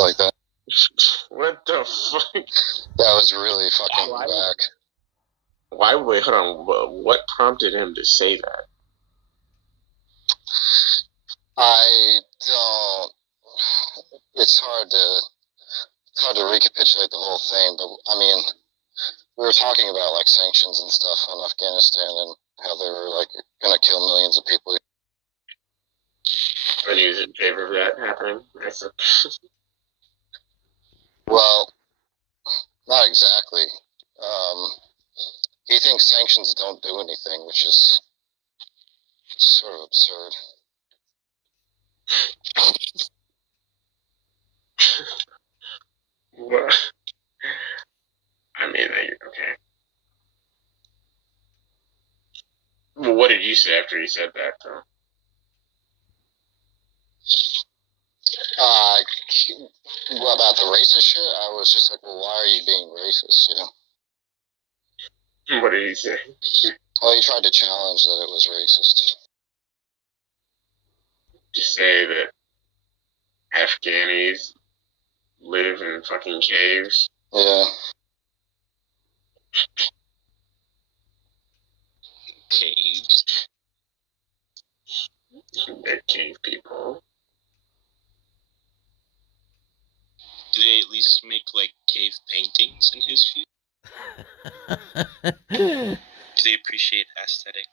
like that. What the fuck? That was really fucking whack. Why? Wait, hold on. What prompted him to say that? I don't. It's hard to recapitulate the whole thing, but I mean, we were talking about like sanctions and stuff on Afghanistan and how they were like gonna kill millions of people. And he was in favor of that happening. Well, not exactly. He thinks sanctions don't do anything, which is sort of absurd. What? I mean, okay. Well, what did you say after he said that, though? Well, about the racist shit, I was just like, well, why are you being racist, you know? What did he say? Well, he tried to challenge that it was racist. To say that Afghanis live in fucking caves? Yeah. Caves. They're cave people. Do they at least make, like, cave paintings in his view? Do they appreciate aesthetic?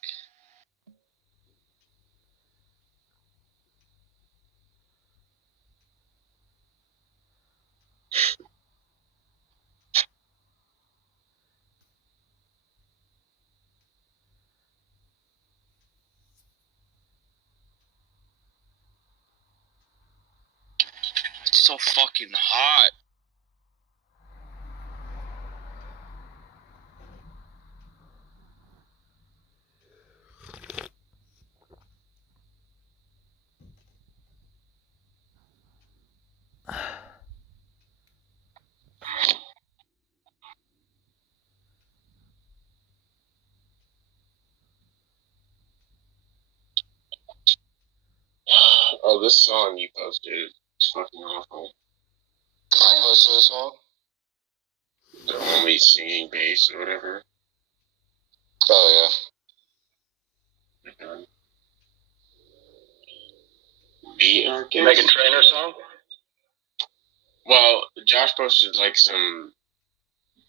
It's so fucking hot. Oh, this song you posted is fucking awful. I posted a song? The only singing bass or whatever. Oh, yeah. Meghan Trainor song? Well, Josh posted like some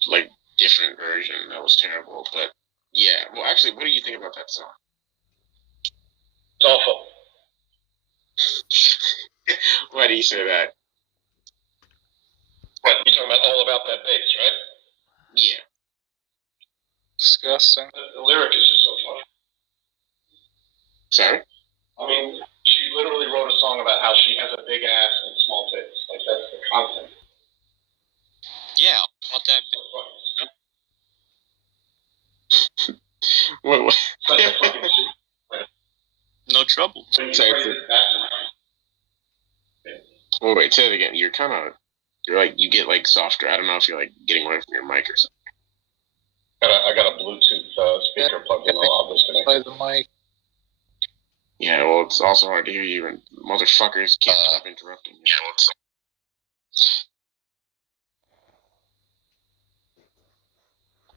like different version that was terrible, but yeah. Well, actually, what do you think about that song? It's awful. Why do you say that? What, you're talking about all about that bass, right? Yeah. Disgusting. The lyric is just so funny. Sorry? I mean, she literally wrote a song about how she has a big ass and small tits. Like, that's the content. Yeah, about that. What? Such a fucking shit. No trouble. Well, wait, say it again. You're like, you get like softer. I don't know if you're like getting away from your mic or something. I got a Bluetooth speaker plugged in. I'll disconnect. Play the mic. Yeah, well, it's also hard to hear you, and motherfuckers can't stop interrupting you. Yeah, well,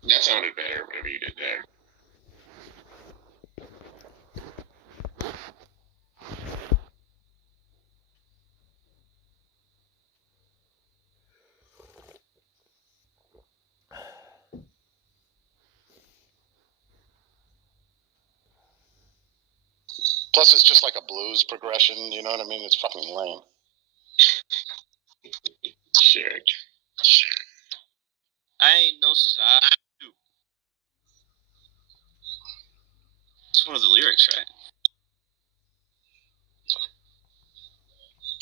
that sounded better, whatever you did there. Plus, it's just like a blues progression, you know what I mean? It's fucking lame. Sure. I ain't no side. It's one of the lyrics, right?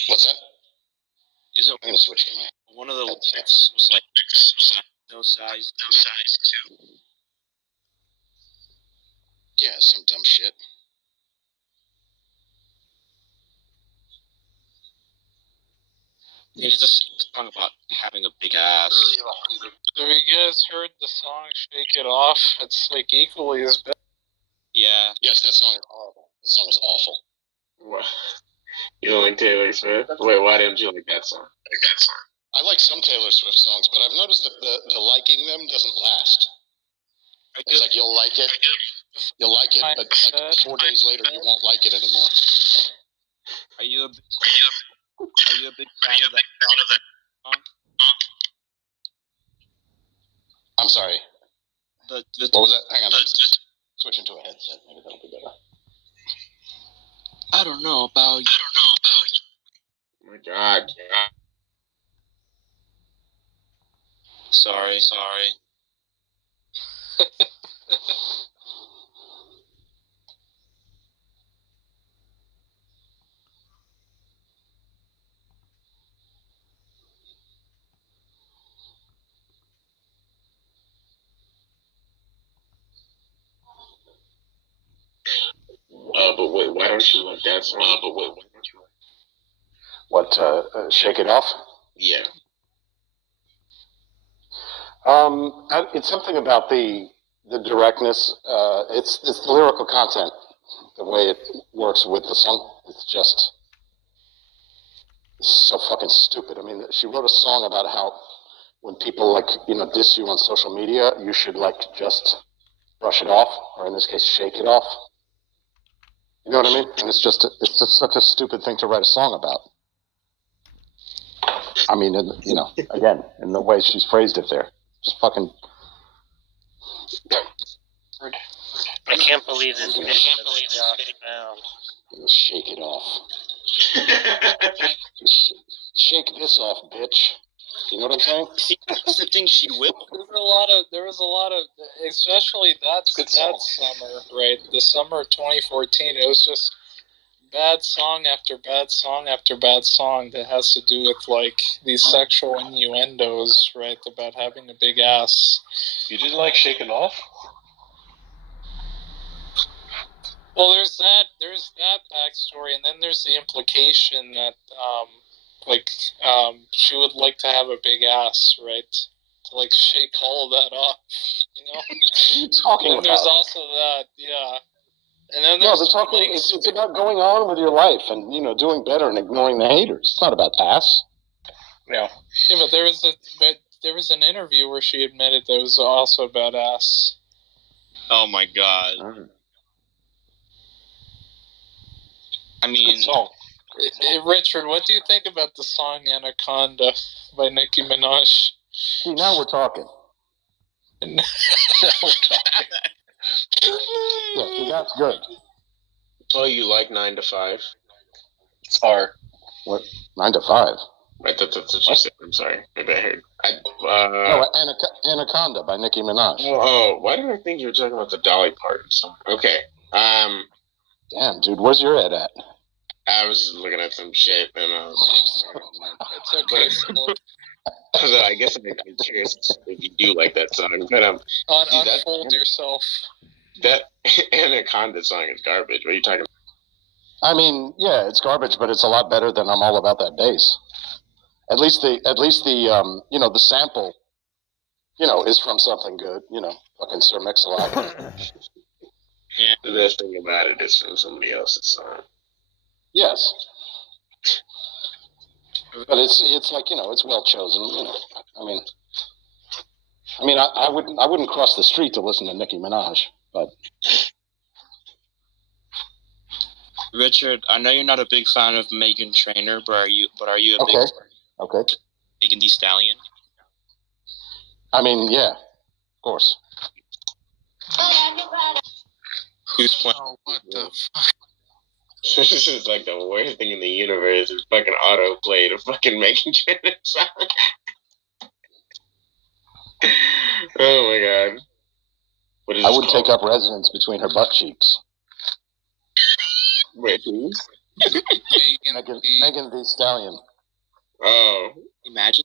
What's that? Is it? I'm gonna switch to my one of the lyrics was like no size two. Yeah, some dumb shit. He's just a song about having a big ass. Have you guys heard the song Shake It Off? It's like equally as bad. Yeah. Yes, that song is horrible. That song is awful. What? You don't like Taylor Swift? Wait, why didn't you like that song? I like some Taylor Swift songs, but I've noticed that the liking them doesn't last. It's like you'll like it, but like 4 days later you won't like it anymore. Are you a big fan of that song? I'm sorry. The What was that? Hang on. Switching to a headset. Maybe that'll be better. I don't know about you. Oh my God. Sorry. But wait, why don't you like that song? What? Shake It Off? Yeah. It's something about the directness. It's the lyrical content, the way it works with the song. It's just so fucking stupid. I mean, she wrote a song about how when people diss you on social media, you should just brush it off, or in this case, shake it off. You know what I mean? And it's just such a stupid thing to write a song about. I mean, again, in the way she's phrased it there. Just fucking. I can't believe this bitch doesn't down. Shake it off. Shake this off, bitch. You know what I'm saying? See, that's the thing she whipped. There was a lot of, especially that summer, right? The summer of 2014. It was just bad song after bad song after bad song that has to do with these sexual innuendos, right? About having a big ass. You didn't like Shake It Off? Well, there's that backstory, and then there's the implication that she would like to have a big ass, right? To shake all of that off, you know. What are you talking and about? There's also that, yeah. And then there's it's about going on with your life and doing better and ignoring the haters. It's not about ass. Yeah. Yeah, but there was an interview where she admitted that it was also about ass. Oh my God. I mean, Richard, what do you think about the song Anaconda by Nicki Minaj? See, now we're talking. Yeah, see, that's good. Oh, you like 9 to 5? It's hard. What? 9 to 5? Right, that's what you said. I'm sorry. Maybe I heard. Anaconda by Nicki Minaj. Oh, why did I think you were talking about the Dolly Parton song? Okay. Damn, dude, where's your head at? I was looking at some shit and I was It's okay. so I guess I'm curious if you do like that song. But Unfold yourself. That Anaconda song is garbage. What are you talking about? I mean, yeah, it's garbage, but it's a lot better than I'm All About That Bass. At least the the sample, is from something good. Fucking Sir Mix-a-Lot. Yeah. The best thing about it is from somebody else's song. Yes. But it's it's well chosen. I wouldn't cross the street to listen to Nicki Minaj, but. Richard, I know you're not a big fan of Meghan Trainor, but are you a big Okay. Megan Thee Stallion? I mean, yeah, of course. Who's playing? Oh, what the fuck? This is like the worst thing in the universe. Is fucking autoplay to fucking Meghan Trainor song. Oh my God. What is I this would called? take up residence between her butt cheeks. Wait, who's? Megan Thee Stallion. Oh. Imagine.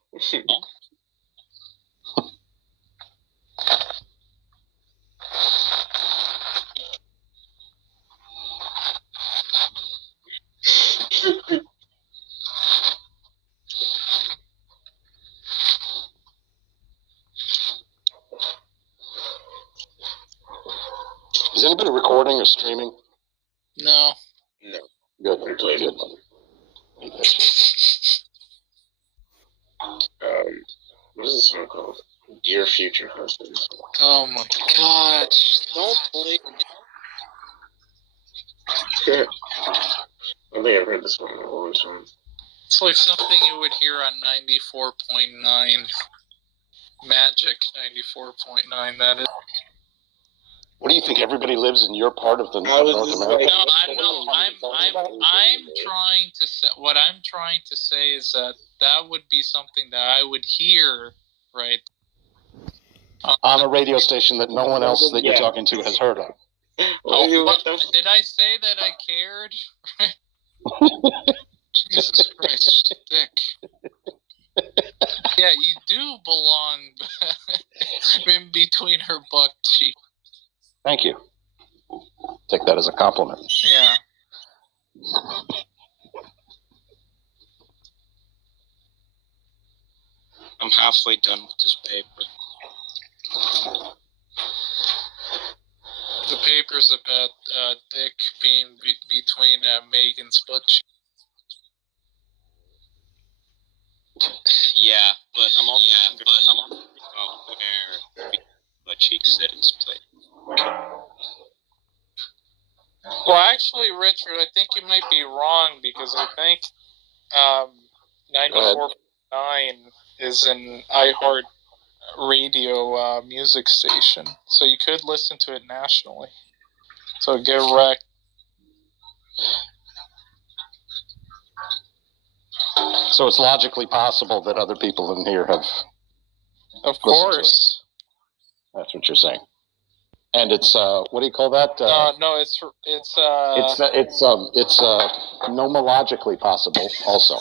Is anybody recording or streaming? No. No. Good. Completely. Good. What is this song called? Dear Future Husband. Oh my gosh! Don't play. I don't think I've heard this one in a long time. It's like something you would hear on 94.9 Magic 94.9. That is. What do you think? Everybody lives in your part of the I was North just America? like- No, I know. I'm trying to say. What I'm trying to say is that would be something that I would hear, right? On a radio station that no one else that you're Yeah. talking to has heard of. Did I say that I cared? Jesus Christ, Dick. Yeah, you do belong in between her butt cheeks. Thank you. Take that as a compliment. Yeah. I'm halfway done with this paper. The paper's about Dick being between Megan's butt cheeks. Yeah, but I'm also about where my cheeks sit in place. Well, actually, Richard, I think you might be wrong because I think 94.9 is an iHeart radio music station, so you could listen to it nationally. So get wrecked. So it's logically possible that other people in here have. Of Listen to course. That's what you're saying. And it's what do you call that? No, it's nomologically possible. Also, is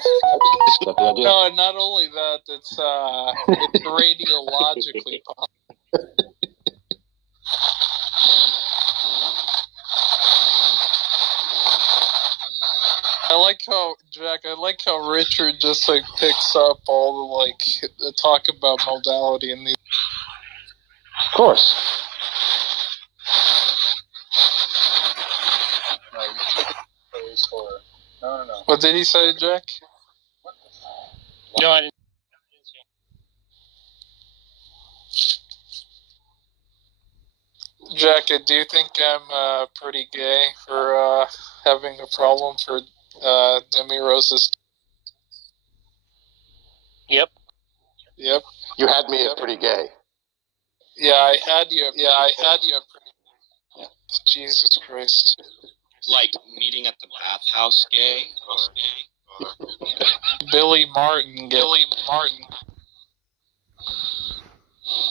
that the idea? no, not only that, it's radiologically possible. I like how Richard just like picks up all the talk about modality in these. Of course. No. What did he say, Jack? No, I didn't. Jack, do you think I'm pretty gay for having a problem for Demi Rose's? Yep. Yep. You had me at pretty gay. Yeah, I had you. Yeah. Jesus Christ. Like meeting at the bathhouse gay? Billy Martin.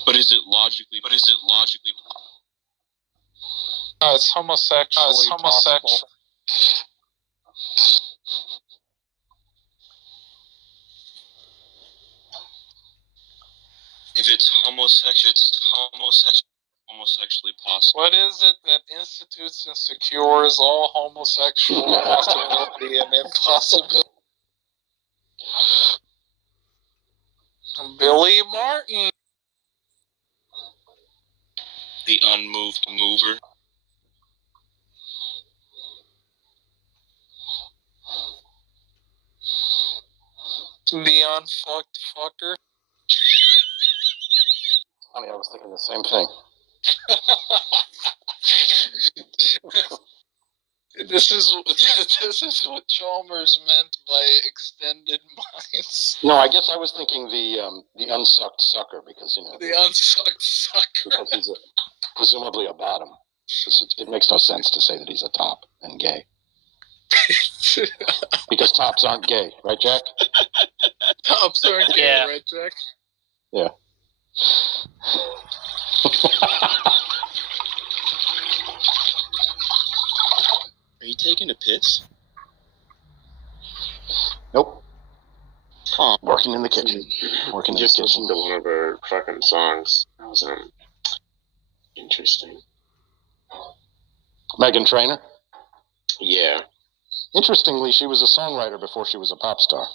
But is it logically No, it's homosexual. if it's homosexually possible? What is it that institutes and secures all homosexual possibility and impossibility? Billy Martin. The unmoved mover. The unfucked fucker. Funny, I was thinking the same thing. This is what Chalmers meant by extended minds. No, I guess I was thinking the unsucked sucker because The unsucked sucker. because he's presumably a bottom. It makes no sense to say that he's a top and gay because tops aren't gay, right, Jack? Tops aren't gay, Yeah. right, Jack? Yeah. Are you taking a piss? Nope. Huh. Working in the kitchen. Just listened to one of her fucking songs. That was interesting. Meghan Trainor. Yeah. Interestingly, she was a songwriter before she was a pop star.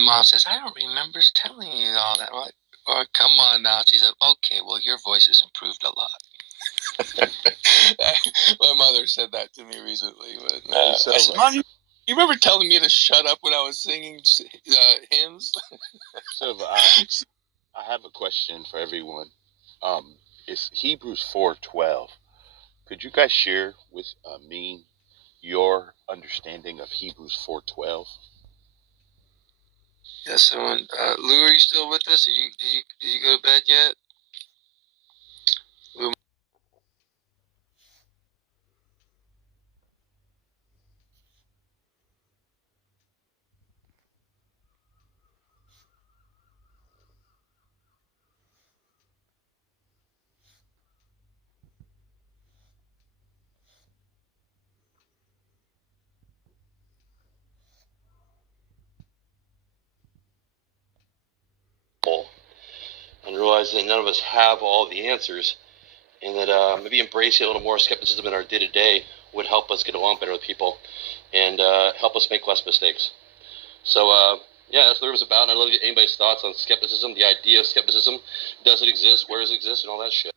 mom says, I don't remember telling you all that. I'm like, oh, come on now. She said, okay, well, your voice has improved a lot. My mother said that to me recently. But I said, Mom, you remember telling me to shut up when I was singing hymns? So I have a question for everyone. It's Hebrews 4:12. Could you guys share with me your understanding of Hebrews 4:12? Yeah, so Lou, are you still with us? Did you go to bed yet? Lou? And realize that none of us have all the answers, and that maybe embracing a little more skepticism in our day-to-day would help us get along better with people and help us make less mistakes. So, yeah, that's what it was about. And I'd love to get anybody's thoughts on skepticism, the idea of skepticism. Does it exist? Where does it exist? And all that shit.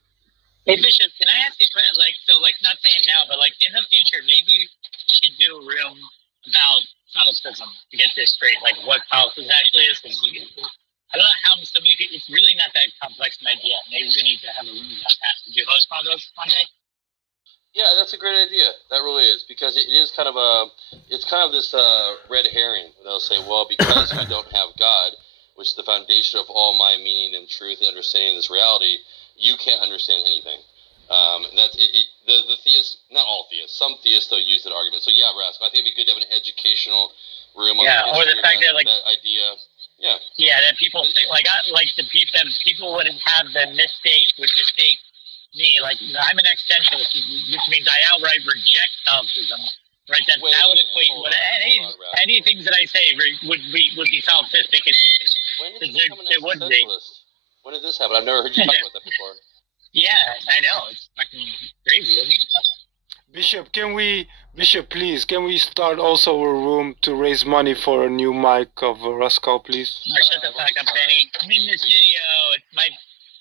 Hey, Bishop, can I ask you, not saying now, but in the future, maybe you should do a room about Catholicism to get this straight, what Catholicism actually is. I don't know how so many people, it's really not that complex an idea. Maybe we need to have a room about that. Would you host one of those one day? Yeah, that's a great idea. That really is, because it is kind of this red herring. They'll say, well, because we don't have God, which is the foundation of all my meaning and truth and understanding this reality, you can't understand anything. That's it. The theists, not all theists, some theists still use that argument. So yeah, Rascal, I think it'd be good to have an educational room on or the fact that that idea. Yeah. Yeah, that people think that people wouldn't have would mistake me I'm an existentialist, which means I outright reject Catholicism. Right, that would equate any things that I say would be solipsistic in nature. When did you become an existentialist? When did this happen? I've never heard you talk about that before. Yeah, I know. It's fucking crazy, isn't it? Bishop, please, can we start also a room to raise money for a new mic of Rascal, please? Shut the fuck up, Benny. I'm in this video.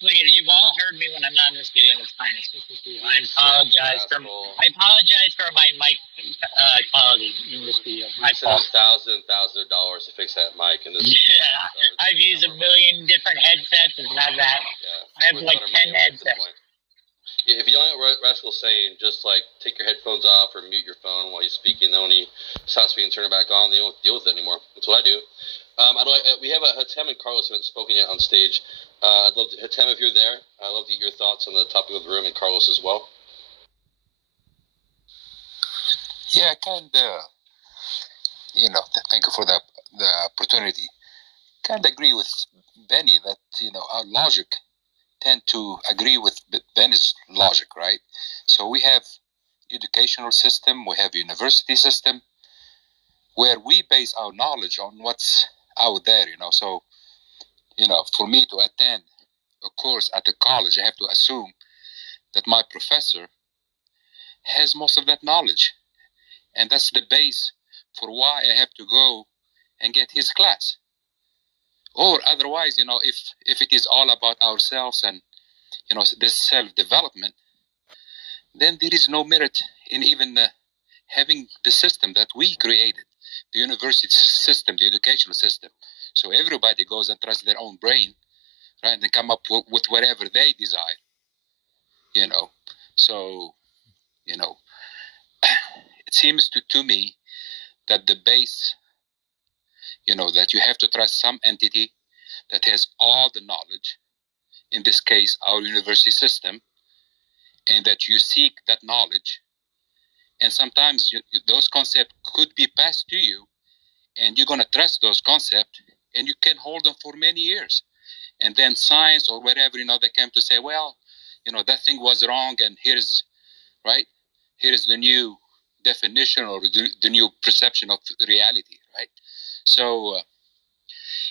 Look at it. You've all heard me when I'm not in this video, and it's fine. It's just this video. I apologize for my mic quality in this video. My fault. $1,000 to fix that mic in this. Yeah, I've used a million different headsets. It's not that. Yeah, I have 10 headsets. Yeah, if you don't know what Rascal's saying, just take your headphones off or mute your phone while you're speaking. Then when you stop speaking, turn it back on. Then you won't deal with it anymore. That's what I do. We have Hatem and Carlos haven't spoken yet on stage. I'd love to, Hatem, if you're there, I'd love to get your thoughts on the topic of the room, and Carlos as well. Yeah, I can. Thank you for the opportunity. Can't agree with Benny that our logic tend to agree with Benny's logic, right? So we have educational system, we have university system, where we base our knowledge on what's out there, So, for me to attend a course at a college, I have to assume that my professor has most of that knowledge. And that's the base for why I have to go and get his class. Or otherwise, if it is all about ourselves and, this self-development, then there is no merit in even having the system that we created, the university system, the educational system. So everybody goes and trusts their own brain, right? And they come up with whatever they desire, So, it seems to me that the base, that you have to trust some entity that has all the knowledge, in this case, our university system, and that you seek that knowledge. And sometimes those concepts could be passed to you, and you're going to trust those concepts, and you can hold them for many years. And then science or whatever, they come to say, well, that thing was wrong, and here's the new definition or the new perception of reality, right? So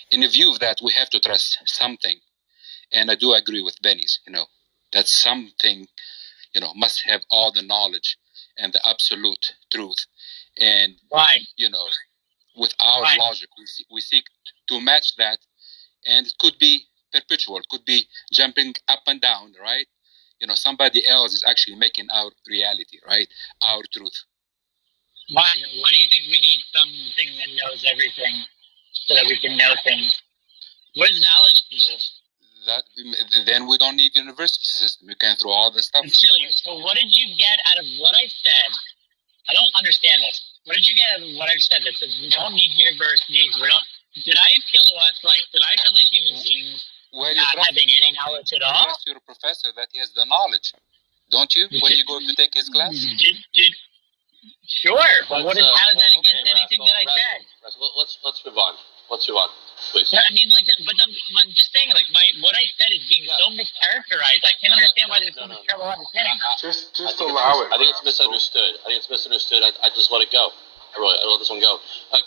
in the view of that, we have to trust something. And I do agree with Benny's, that something, must have all the knowledge and the absolute truth. And, why? with our Right. logic. We seek to match that, and it could be perpetual, it could be jumping up and down, right? You know, somebody else is actually making our reality, right? Our truth. Why do you think we need something that knows everything so that we can know things? What is knowledge to you? That then we don't need university system. We can throw all the stuff. Chili, so what did you get out of what I said? I don't understand this. What did you get out of what I've said that says we don't need universities? We don't. Did I appeal to us? Like, did I appeal to human beings Well, not having any knowledge at all? Trust your professor that he has the knowledge, don't you? When you go to take his class. Sure, but how is that against anything that I said? Let's move on. Let's move on, please. Yeah, I mean, like, but I'm just saying, like, what I said is being so mischaracterized. I can't understand why there's so much trouble understanding. Just allow it. I think it's misunderstood. I just let it go. I let this one go.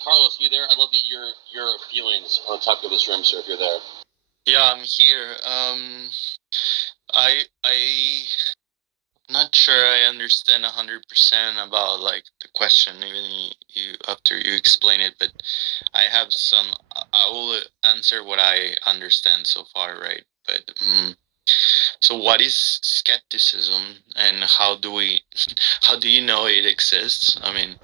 Carlos, you there? I'd love to get your feelings on the topic of this room, sir, if you're there. Yeah, I'm here. I not sure I understand 100% about like the question, even you after you explain it, but I have some. I will answer what I understand so far, right? But so what is skepticism, and how do you know it exists? I mean,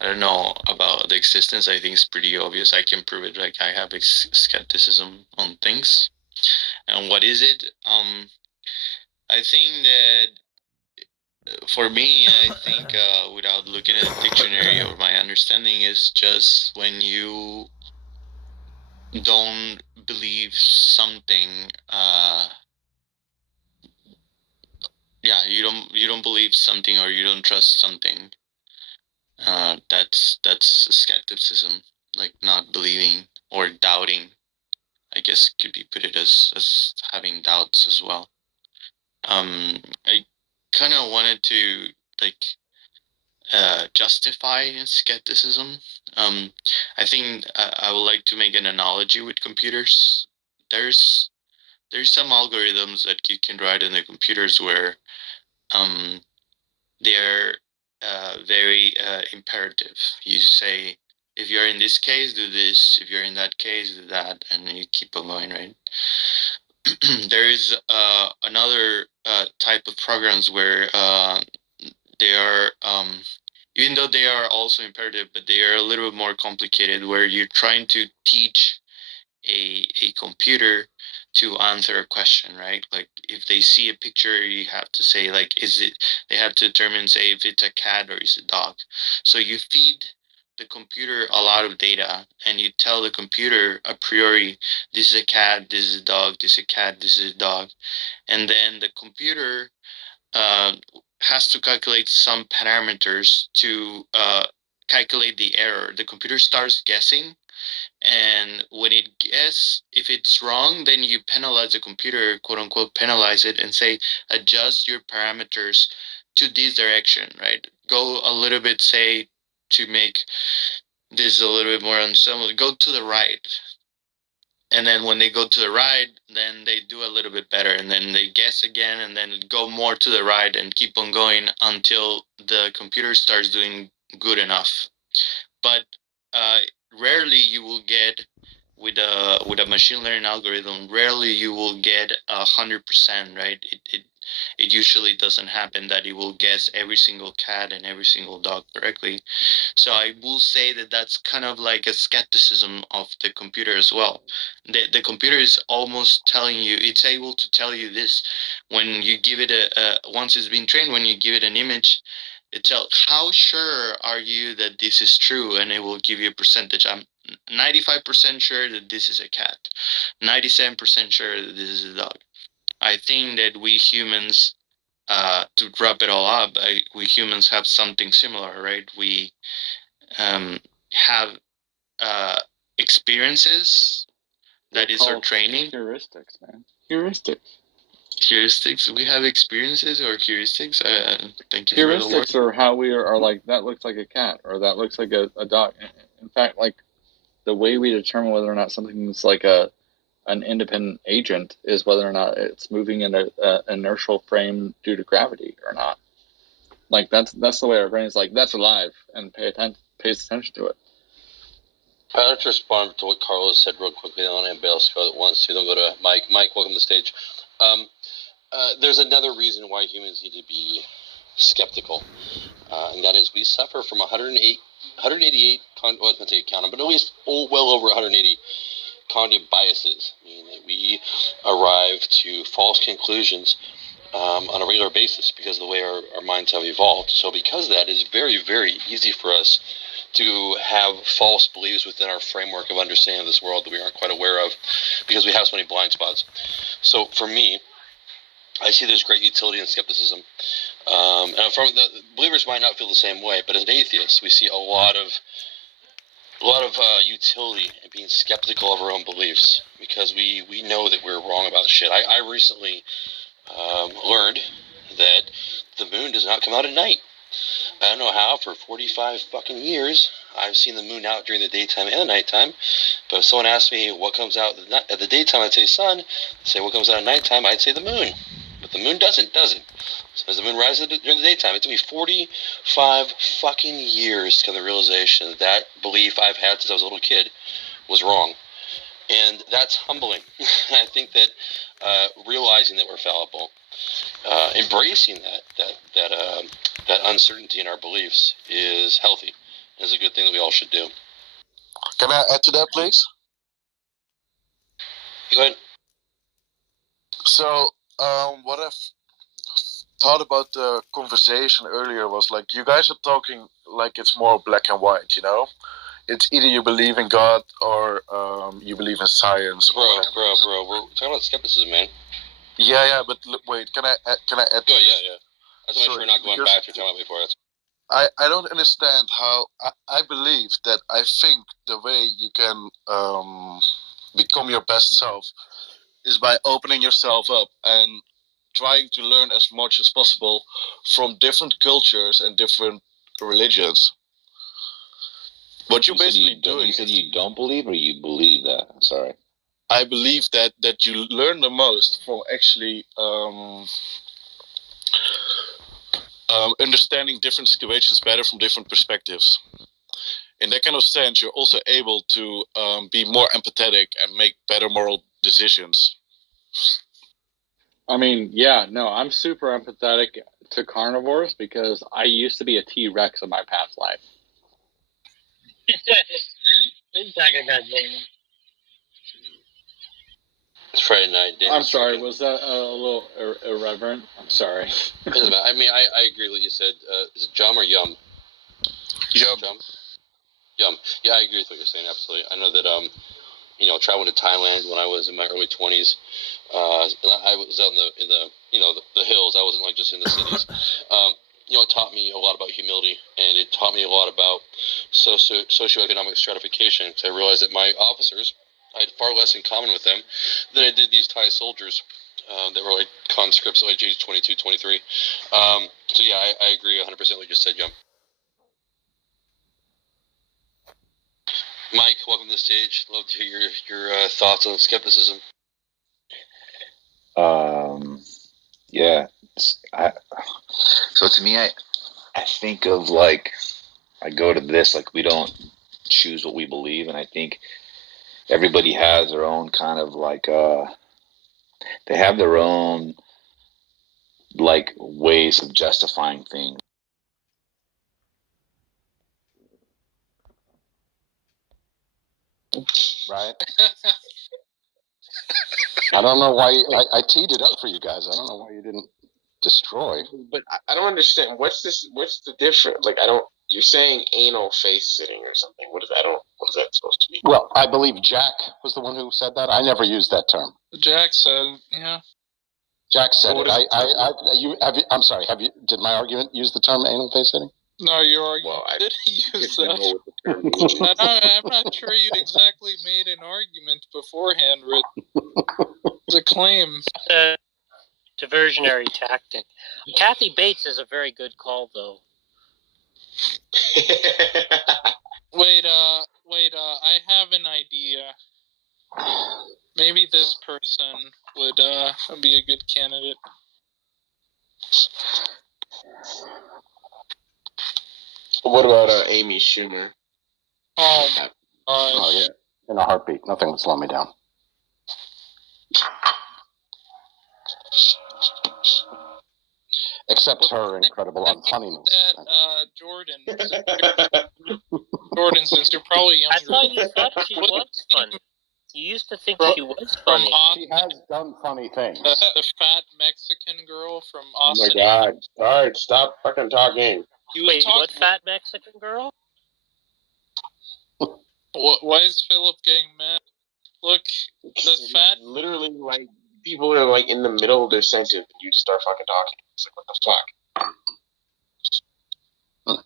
I don't know about the existence. I think it's pretty obvious. I can prove it. Like I have skepticism on things, and what is it? I think that. For me, I think without looking at the dictionary, or my understanding is just when you don't believe something. You don't believe something, or you don't trust something. That's skepticism, like not believing or doubting. I guess could be put it as having doubts as well. I kind of wanted to like justify skepticism. I think I would like to make an analogy with computers. There's some algorithms that you can write in the computers where they're very imperative. You say, if you're in this case, do this. If you're in that case, do that, and you keep on going, right? There is another type of programs where they are, even though they are also imperative, but they are a little bit more complicated, where you're trying to teach a computer to answer a question, right? Like if they see a picture, you have to say like, they have to determine, say, if it's a cat or is it a dog. So you feed the computer a lot of data, and you tell the computer a priori, this is a cat, this is a dog, this is a cat, this is a dog. And then the computer has to calculate some parameters to calculate the error. The computer starts guessing, and when it guesses, if it's wrong, then you penalize the computer, quote unquote, penalize it, and say, adjust your parameters to this direction, right? Go a little bit, say, to make this a little bit more unsettling, go to the right. And then when they go to the right, then they do a little bit better, and then they guess again, and then go more to the right, and keep on going until the computer starts doing good enough. But rarely you will get with a machine learning algorithm. Rarely you will get 100%, right? It usually doesn't happen that it will guess every single cat and every single dog correctly. So I will say that that's kind of like a skepticism of the computer as well. The computer is almost telling you, it's able to tell you this when you give it once it's been trained, when you give it an image, it tells, how sure are you that this is true? And it will give you a percentage. I'm 95% sure that this is a cat, 97% sure that this is a dog. I think that we humans, to wrap it all up, we humans have something similar, right? We have experiences. That is our training. Heuristics, man. Heuristics. Heuristics. We have experiences or heuristics. Thank you. Heuristics are how we are like, that looks like a cat, or that looks like a dog. In fact, like the way we determine whether or not something is like an independent agent is whether or not it's moving in an inertial frame due to gravity or not. Like that's the way our brain is like, that's alive, and pays attention to it. I'd like to respond to what Carlos said real quickly on Ambassador that wants to. Then go to Mike. Mike, welcome to the stage. There's another reason why humans need to be skeptical, and that is we suffer from 188, well, I was going to say counting, but at least well over 180 cognitive biases, meaning that we arrive to false conclusions on a regular basis because of the way our minds have evolved. So because of that, it's very, very easy for us to have false beliefs within our framework of understanding this world that we aren't quite aware of because we have so many blind spots. So for me, I see there's great utility in skepticism. And from the believers might not feel the same way, but as an atheist, we see a lot of utility in being skeptical of our own beliefs because we know that we're wrong about shit. I recently learned that the moon does not come out at night. I don't know how. For 45 fucking years, I've seen the moon out during the daytime and the nighttime. But if someone asked me what comes out at the daytime, I'd say sun. Say what comes out at nighttime, I'd say the moon. But the moon doesn't, does it? So as the moon rises during the daytime, it took me 45 fucking years to come to the realization that that belief I've had since I was a little kid was wrong. And that's humbling. I think that realizing that we're fallible, embracing that uncertainty in our beliefs is healthy. Is a good thing that we all should do. Can I add to that, please? Go ahead. So, what I've thought about the conversation earlier was like, you guys are talking like it's more black and white, you know? It's either you believe in God or you believe in science. Bro, we're talking about skepticism, man. Yeah, but wait, can I add? Go, yeah. I just want to make sure we're not going back to talking about before. I don't understand how I believe that I think the way you can become your best self is by opening yourself up and trying to learn as much as possible from different cultures and different religions. What you're basically doing. You said you don't believe, or you believe that? I'm sorry. I believe that you learn the most from actually understanding different situations better from different perspectives. In that kind of sense, you're also able to be more empathetic and make better moral decisions. I mean, yeah, no, I'm super empathetic to carnivores because I used to be a T-Rex in my past life. It's Friday night. I'm sorry, was that a little irreverent? I'm sorry. I mean, I agree with what you said. Is it Jum or Yum? Yum. Yeah, I agree with what you're saying, absolutely. I know that, traveling to Thailand when I was in my early 20s, I was out in the hills. I wasn't like just in the cities. It taught me a lot about humility, and it taught me a lot about socioeconomic stratification. So I realized that my officers, I had far less in common with them than I did these Thai soldiers that were like conscripts at like age 22, 23. So yeah, I agree 100% with what you just said, Yum. Mike, welcome to the stage. Love to hear your thoughts on skepticism. Yeah. So to me, I think of like, I go to this, like we don't choose what we believe. And I think everybody has their own kind of like, they have their own like ways of justifying things. Right. I don't know why I teed it up for you guys. I don't know why you didn't destroy. But I don't understand. What's the difference? Like, you're saying anal face sitting or something. What is that supposed to be? Well, I believe Jack was the one who said that. I never used that term. Jack said, yeah. Jack said it. I'm sorry. Did my argument use the term anal face sitting? No, your argument didn't use that. I'm not sure you'd exactly made an argument beforehand, Rick. It's a claim. Diversionary tactic. Kathy Bates is a very good call, though. Wait, I have an idea. Maybe this person would be a good candidate. What about Amy Schumer? Oh, Oh yeah, in a heartbeat. Nothing would slow me down. Except her incredible unfunniness. Jordan, since you're probably younger. I thought you thought she was funny. You used to think she was From funny. Austin, She has done funny things. the fat Mexican girl from Oh my Austin. god. Alright, stop fucking talking. Wait, what fat Mexican girl? Why is Philip getting mad? Look, the fat. Literally, like, people are, like, in the middle of their sentence and you just start fucking talking. It's like, what the fuck?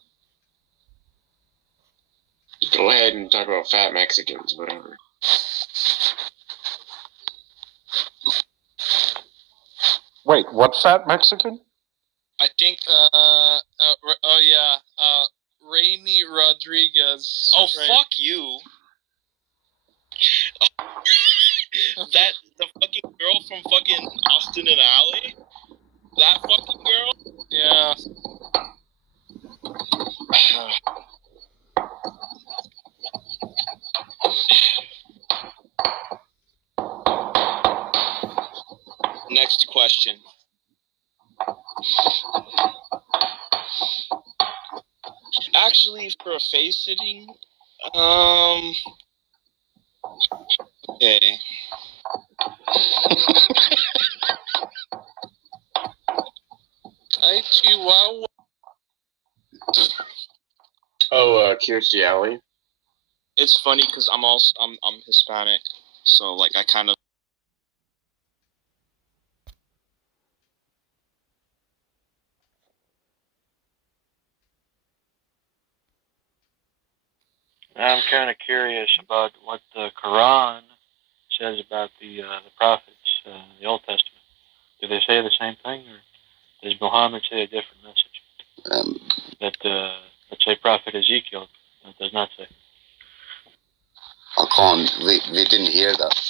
Go ahead and talk about fat Mexicans, whatever. Wait, what fat Mexican? I think, Rainy Rodriguez. Oh, right? fuck you. The fucking girl from fucking Austin and Alley? That fucking girl? Yeah. Next question. Actually, for a face sitting, okay. Hi, Chihuahua. Oh, Kirstie Alley. It's funny because I'm Hispanic, so like I kind of. I'm kind of curious about what the Quran says about the prophets, the Old Testament. Do they say the same thing, or does Muhammad say a different message? That, let's say, Prophet Ezekiel does not say. I can't. We didn't hear that.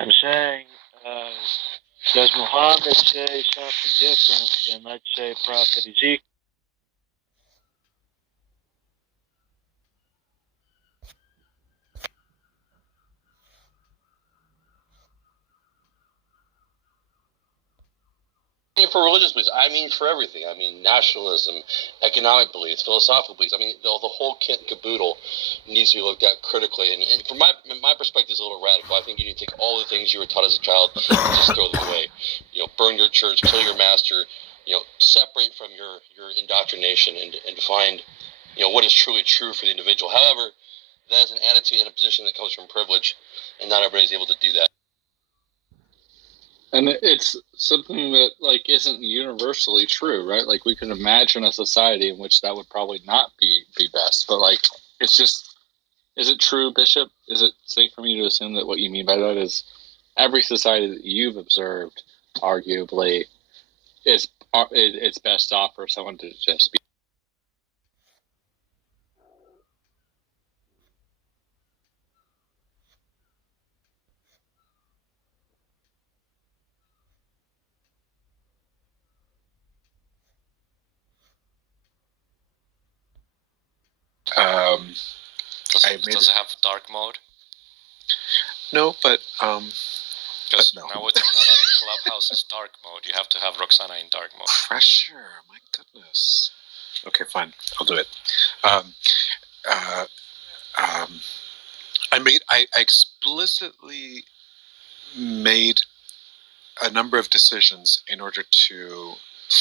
I'm saying, does Muhammad say something different than, let's say, Prophet Ezekiel? For religious beliefs, I mean for everything. I mean nationalism, economic beliefs, philosophical beliefs. I mean the whole kit and caboodle needs to be looked at critically. And from my perspective, is a little radical. I think you need to take all the things you were taught as a child and just throw them away. Burn your church, kill your master. Separate from your indoctrination and find what is truly true for the individual. However, that is an attitude and a position that comes from privilege, and not everybody's able to do that. And it's something that isn't universally true, right? Like we can imagine a society in which that would probably not be best, but it's just, is it true, Bishop? Is it safe for me to assume that what you mean by that is every society that you've observed, arguably, it's best off for someone to just be. Does it have dark mode? No, but Because no. now it's not at Clubhouse's dark mode. You have to have Roxana in dark mode. Pressure, my goodness. Okay, fine, I'll do it. I explicitly made a number of decisions in order to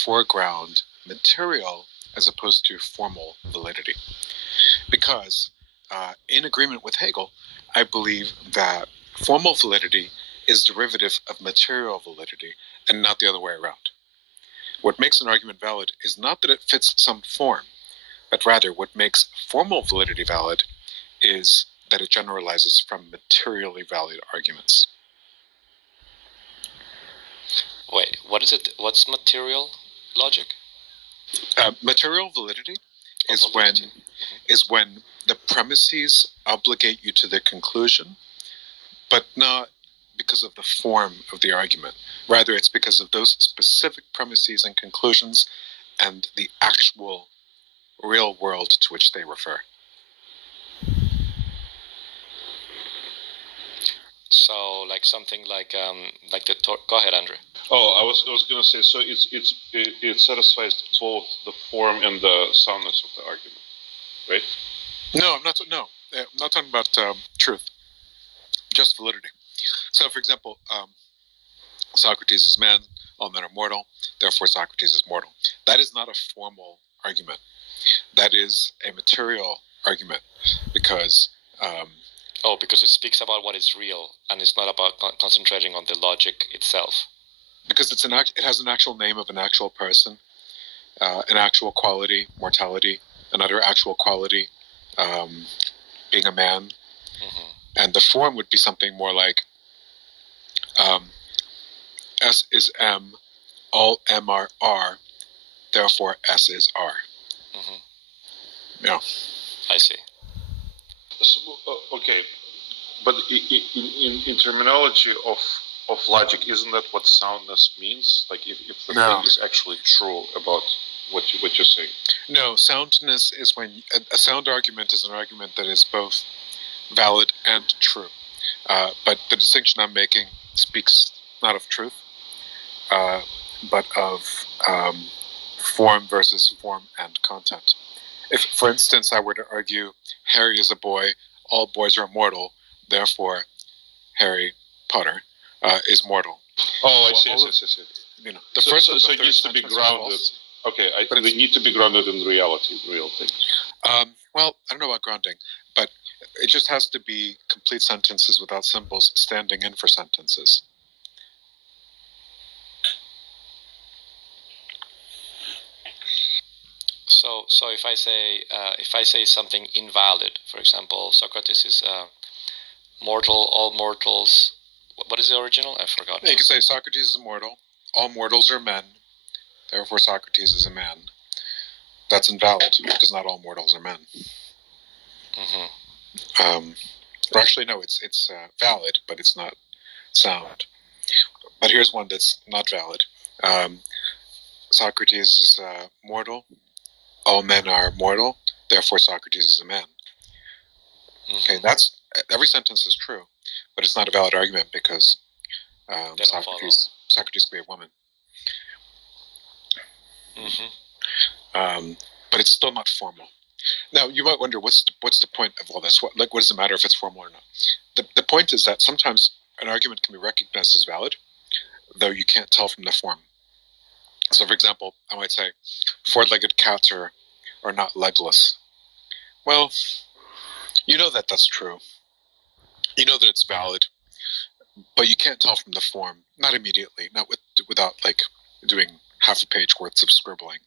foreground material as opposed to formal validity. Because, in agreement with Hegel, I believe that formal validity is derivative of material validity and not the other way around. What makes an argument valid is not that it fits some form, but rather what makes formal validity valid is that it generalizes from materially valid arguments. Wait, what is it? What's material logic? Material validity is when the premises obligate you to the conclusion, but not because of the form of the argument. Rather, it's because of those specific premises and conclusions and the actual real world to which they refer. So like something like the go ahead, Andrew. Oh, I was gonna say, so it satisfies both the form and the soundness of the argument, right? No, I'm not. No, I'm not talking about truth, just validity. So, for example, Socrates is man, all men are mortal, therefore Socrates is mortal. That is not a formal argument. That is a material argument, because because it speaks about what is real, and it's not about concentrating on the logic itself. Because it has an actual name of an actual person, an actual quality, mortality, another actual quality, being a man, and the form would be something more like S is M, all M are R, therefore S is R. Yeah, I see. So, okay, but in terminology of logic, isn't that what soundness means? Like if the thing is actually true about what you're saying. No, soundness is when a sound argument is an argument that is both valid and true. But the distinction I'm making speaks not of truth, but of form versus form and content. If, for instance, I were to argue Harry is a boy, all boys are mortal, therefore Harry Potter is mortal. Oh, I see. You know, So it needs to be grounded. Okay, they need to be grounded in reality, real things. Well, I don't know about grounding, but it just has to be complete sentences without symbols standing in for sentences. So if I say something invalid, for example, Socrates is mortal, all mortals. What is the original? I forgot. You can say Socrates is mortal. All mortals are men. Therefore, Socrates is a man. That's invalid because not all mortals are men. Or actually, no, it's valid, but it's not sound. But here's one that's not valid. Socrates is mortal. All men are mortal. Therefore, Socrates is a man. Okay, that's every sentence is true, but it's not a valid argument because Socrates could be a woman. But it's still not formal. Now, you might wonder, what's the point of all this? What does it matter if it's formal or not? The point is that sometimes an argument can be recognized as valid, though you can't tell from the form. So, for example, I might say, four-legged cats are not legless. Well, you know that that's true. You know that it's valid, but you can't tell from the form. Not immediately, not without like doing half a page worth of scribbling.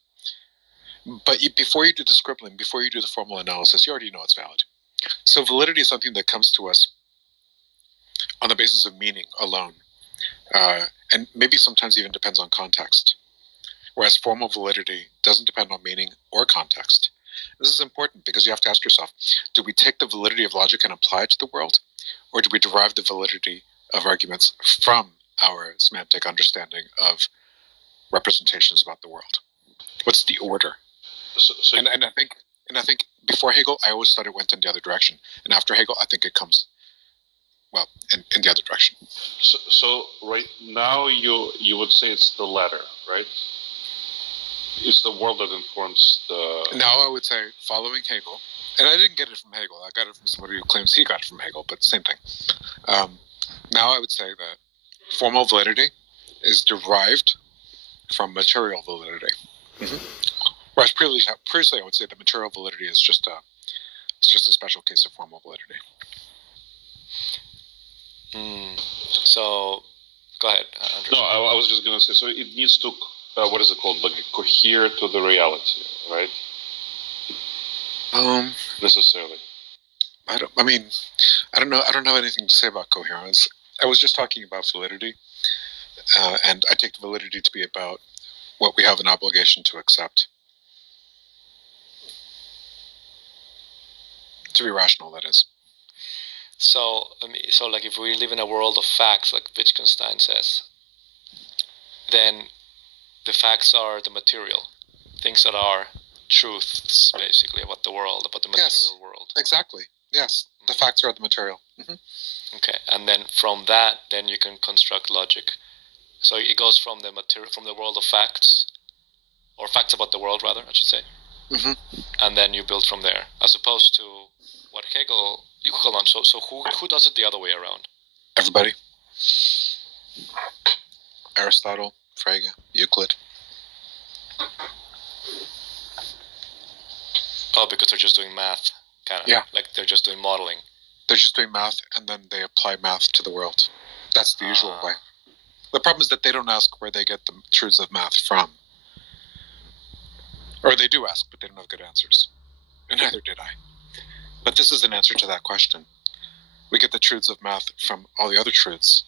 But before you do the scribbling, before you do the formal analysis, you already know it's valid. So validity is something that comes to us on the basis of meaning alone, and maybe sometimes even depends on context. Whereas formal validity doesn't depend on meaning or context. This is important because you have to ask yourself, do we take the validity of logic and apply it to the world? Or do we derive the validity of arguments from our semantic understanding of representations about the world? What's the order? And I think before Hegel, I always thought it went in the other direction. And after Hegel, I think it comes, well, in the other direction. So right now you would say it's the latter, right? It's the world that informs the... Now I would say, following Hegel, and I didn't get it from Hegel, I got it from somebody who claims he got it from Hegel, but same thing. Now I would say that formal validity is derived from material validity. Whereas previously I would say that material validity is just a special case of formal validity. So, go ahead, Andrew. No, I was just going to say, so it needs to, what is it called, like cohere to the reality, right? Necessarily. I don't know anything to say about coherence. I was just talking about validity, and I take the validity to be about what we have an obligation to accept. To be rational, that is. So like if we live in a world of facts, like Wittgenstein says, then the facts are the material, things that are truths, basically, about the world, about the material world. Exactly. Yes. The facts are the material. Okay, and then from that, then you can construct logic. So it goes from the material, from the world of facts, or facts about the world, rather, I should say. And then you build from there, as opposed to what Hegel. Hold on. So who does it the other way around? Everybody. Aristotle, Frege, Euclid. Oh, because they're just doing math, kind of. Yeah. Like they're just doing modeling. They're just doing math, and then they apply math to the world. That's the usual way. The problem is that they don't ask where they get the truths of math from. Or they do ask, but they don't have good answers. And neither did I. But this is an answer to that question. We get the truths of math from all the other truths.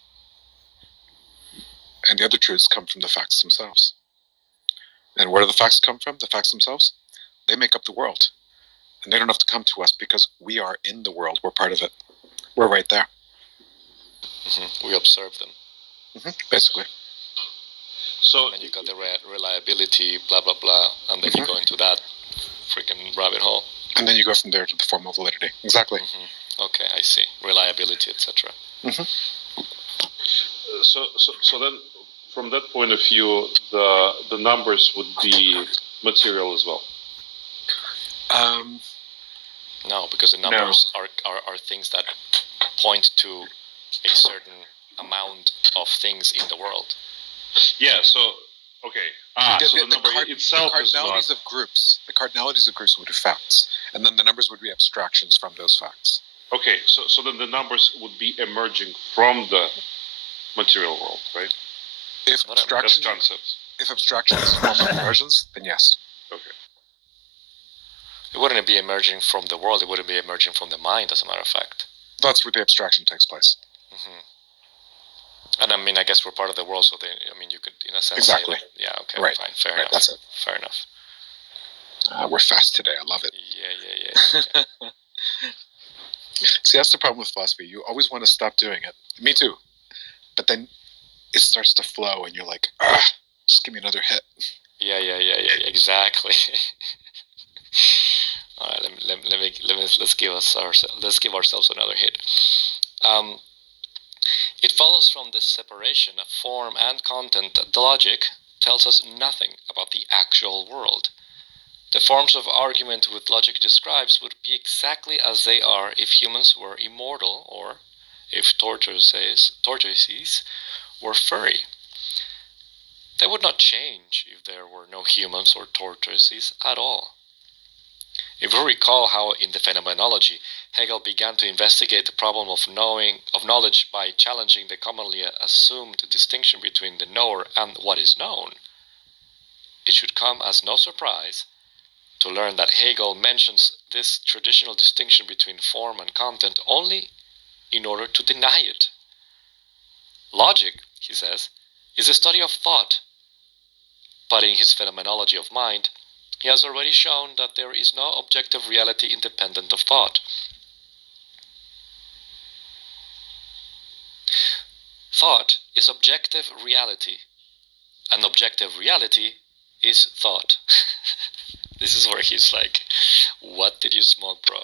And the other truths come from the facts themselves. And where do the facts come from? The facts themselves? They make up the world. And they don't have to come to us because we are in the world. We're part of it. We're right there. We observe them. Basically. So and then you got the reliability, blah, blah, blah. And then you go into that freaking rabbit hole. And then you go from there to the formal validity. Exactly. Okay, I see. Reliability, etc. So then, from that point of view, the numbers would be material as well. No, because the numbers are things that point to a certain amount of things in the world. Yeah. So okay. So the number itself is not. The cardinalities of groups would be facts, and then the numbers would be abstractions from those facts. Okay. So then the numbers would be emerging from the material world, right? If abstractions form inversions, then yes. Okay. It wouldn't be emerging from the world. It wouldn't be emerging from the mind, as a matter of fact. That's where the abstraction takes place. And I mean, I guess we're part of the world, so you could, in a sense, exactly. Say that, yeah. Okay. Right. Fine. Fair enough. That's it. Fair enough. We're fast today. I love it. Yeah. Okay. See, that's the problem with philosophy. You always want to stop doing it. Me too. But then it starts to flow, and you're like, just give me another hit. Yeah. Exactly. All right. Let's give ourselves another hit. It follows from the separation of form and content that the logic tells us nothing about the actual world. The forms of argument which logic describes would be exactly as they are if humans were immortal, or if tortoises were furry. They would not change if there were no humans or tortoises at all. If we recall how in the Phenomenology, Hegel began to investigate the problem of knowledge by challenging the commonly assumed distinction between the knower and what is known, it should come as no surprise to learn that Hegel mentions this traditional distinction between form and content only in order to deny it. Logic, he says, is a study of thought, but in his Phenomenology of Mind, he has already shown that there is no objective reality independent of thought. Thought is objective reality, and objective reality is thought. This is where he's like, "What did you smoke, bro?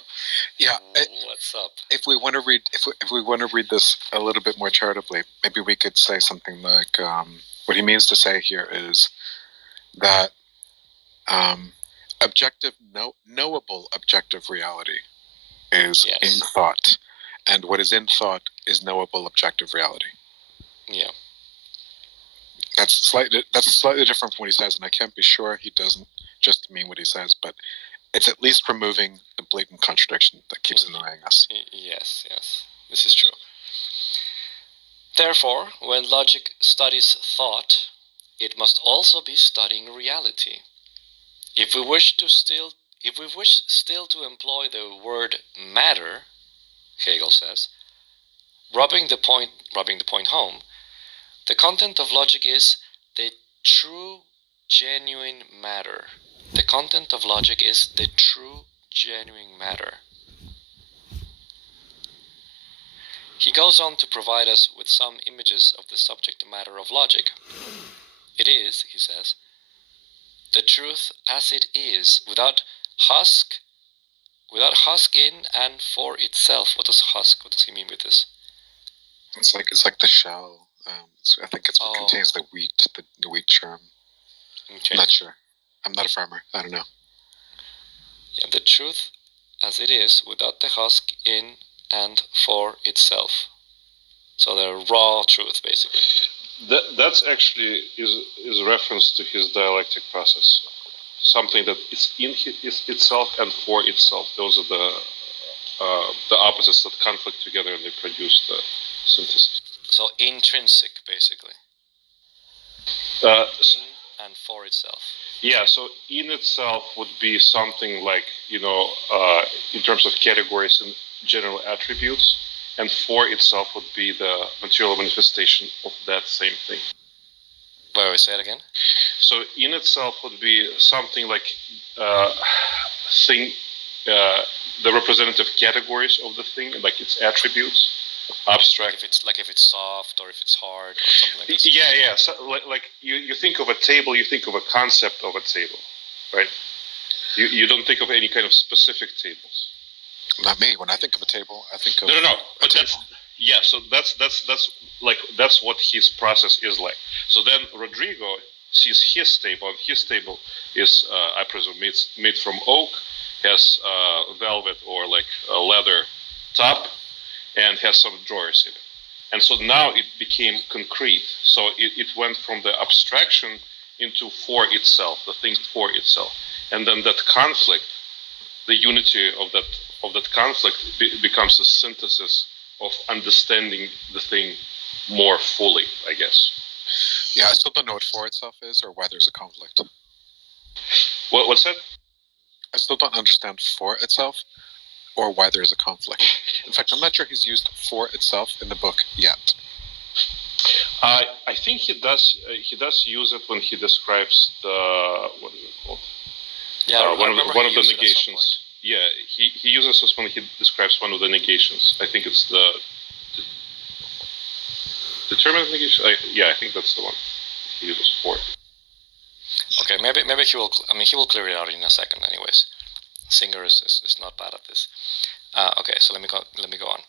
Yeah, what's up?" If we want to read this a little bit more charitably, maybe we could say something like, what he means to say here is that knowable objective reality is in thought, and what is in thought is knowable objective reality. Yeah. That's slightly different from what he says, and I can't be sure he doesn't just mean what he says, but it's at least removing the blatant contradiction that keeps annoying us. Yes, this is true. Therefore, when logic studies thought, it must also be studying reality. If we wish still to employ the word matter, Hegel says, rubbing the point home, the content of logic is the true, genuine matter. The content of logic is the true, genuine matter. He goes on to provide us with some images of the subject matter of logic. It is, he says, the truth as it is, without husk without husk in and for itself. What does husk? What does he mean with this? It's like the shell. I think it's what contains the wheat, the wheat germ. Okay. I'm not sure. I'm not a farmer. I don't know. Yeah, the truth as it is, without the husk in and for itself. So the raw truth, basically. That's actually is a reference to his dialectic process. Something that is in itself and for itself. Those are the opposites that conflict together and they produce the synthesis. So intrinsic, basically. In and for itself. Yeah, so in itself would be something like, in terms of categories and general attributes, and for itself would be the material manifestation of that same thing. Wait, say it again? So in itself would be something like the representative categories of the thing, like its attributes, abstract. If it's soft or if it's hard or something like that. Yeah. So like you think of a table, you think of a concept of a table, right? You don't think of any kind of specific tables. Not me. When I think of a table, I think of No. But that's what his process is like. So then Rodrigo sees his table, and his table is, I presume, made from oak, has velvet or like a leather top, and has some drawers in it. And so now it became concrete. So it went from the abstraction into for itself, the thing for itself. And then that conflict, the unity of that conflict becomes a synthesis of understanding the thing more fully, I guess. Yeah, I still don't know what for itself is or why there's a conflict. What's that? I still don't understand for itself or why there's a conflict. In fact, I'm not sure he's used for itself in the book yet. I think he does use it when he describes the, what is it called? Yeah, one of the negations. Yeah, he uses this when he describes one of the negations. I think it's the determinate negation. I think that's the one he uses for. Okay, maybe he will. I mean, he will clear it out in a second, anyways. Singer is not bad at this. Okay, so let me go on.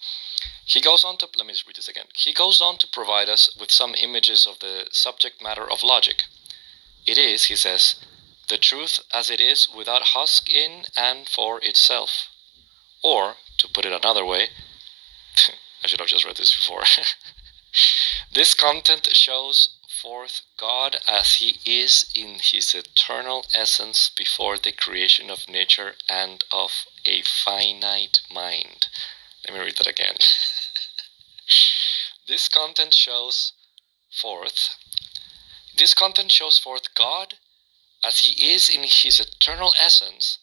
He goes on to, let me just read this again. He goes on to provide us with some images of the subject matter of logic. It is, he says, the truth as it is without husk in and for itself. Or, to put it another way, I should have just read this before. This content shows forth God as he is in his eternal essence before the creation of nature and of a finite mind. Let me read that again. This content shows forth God as he is in his eternal essence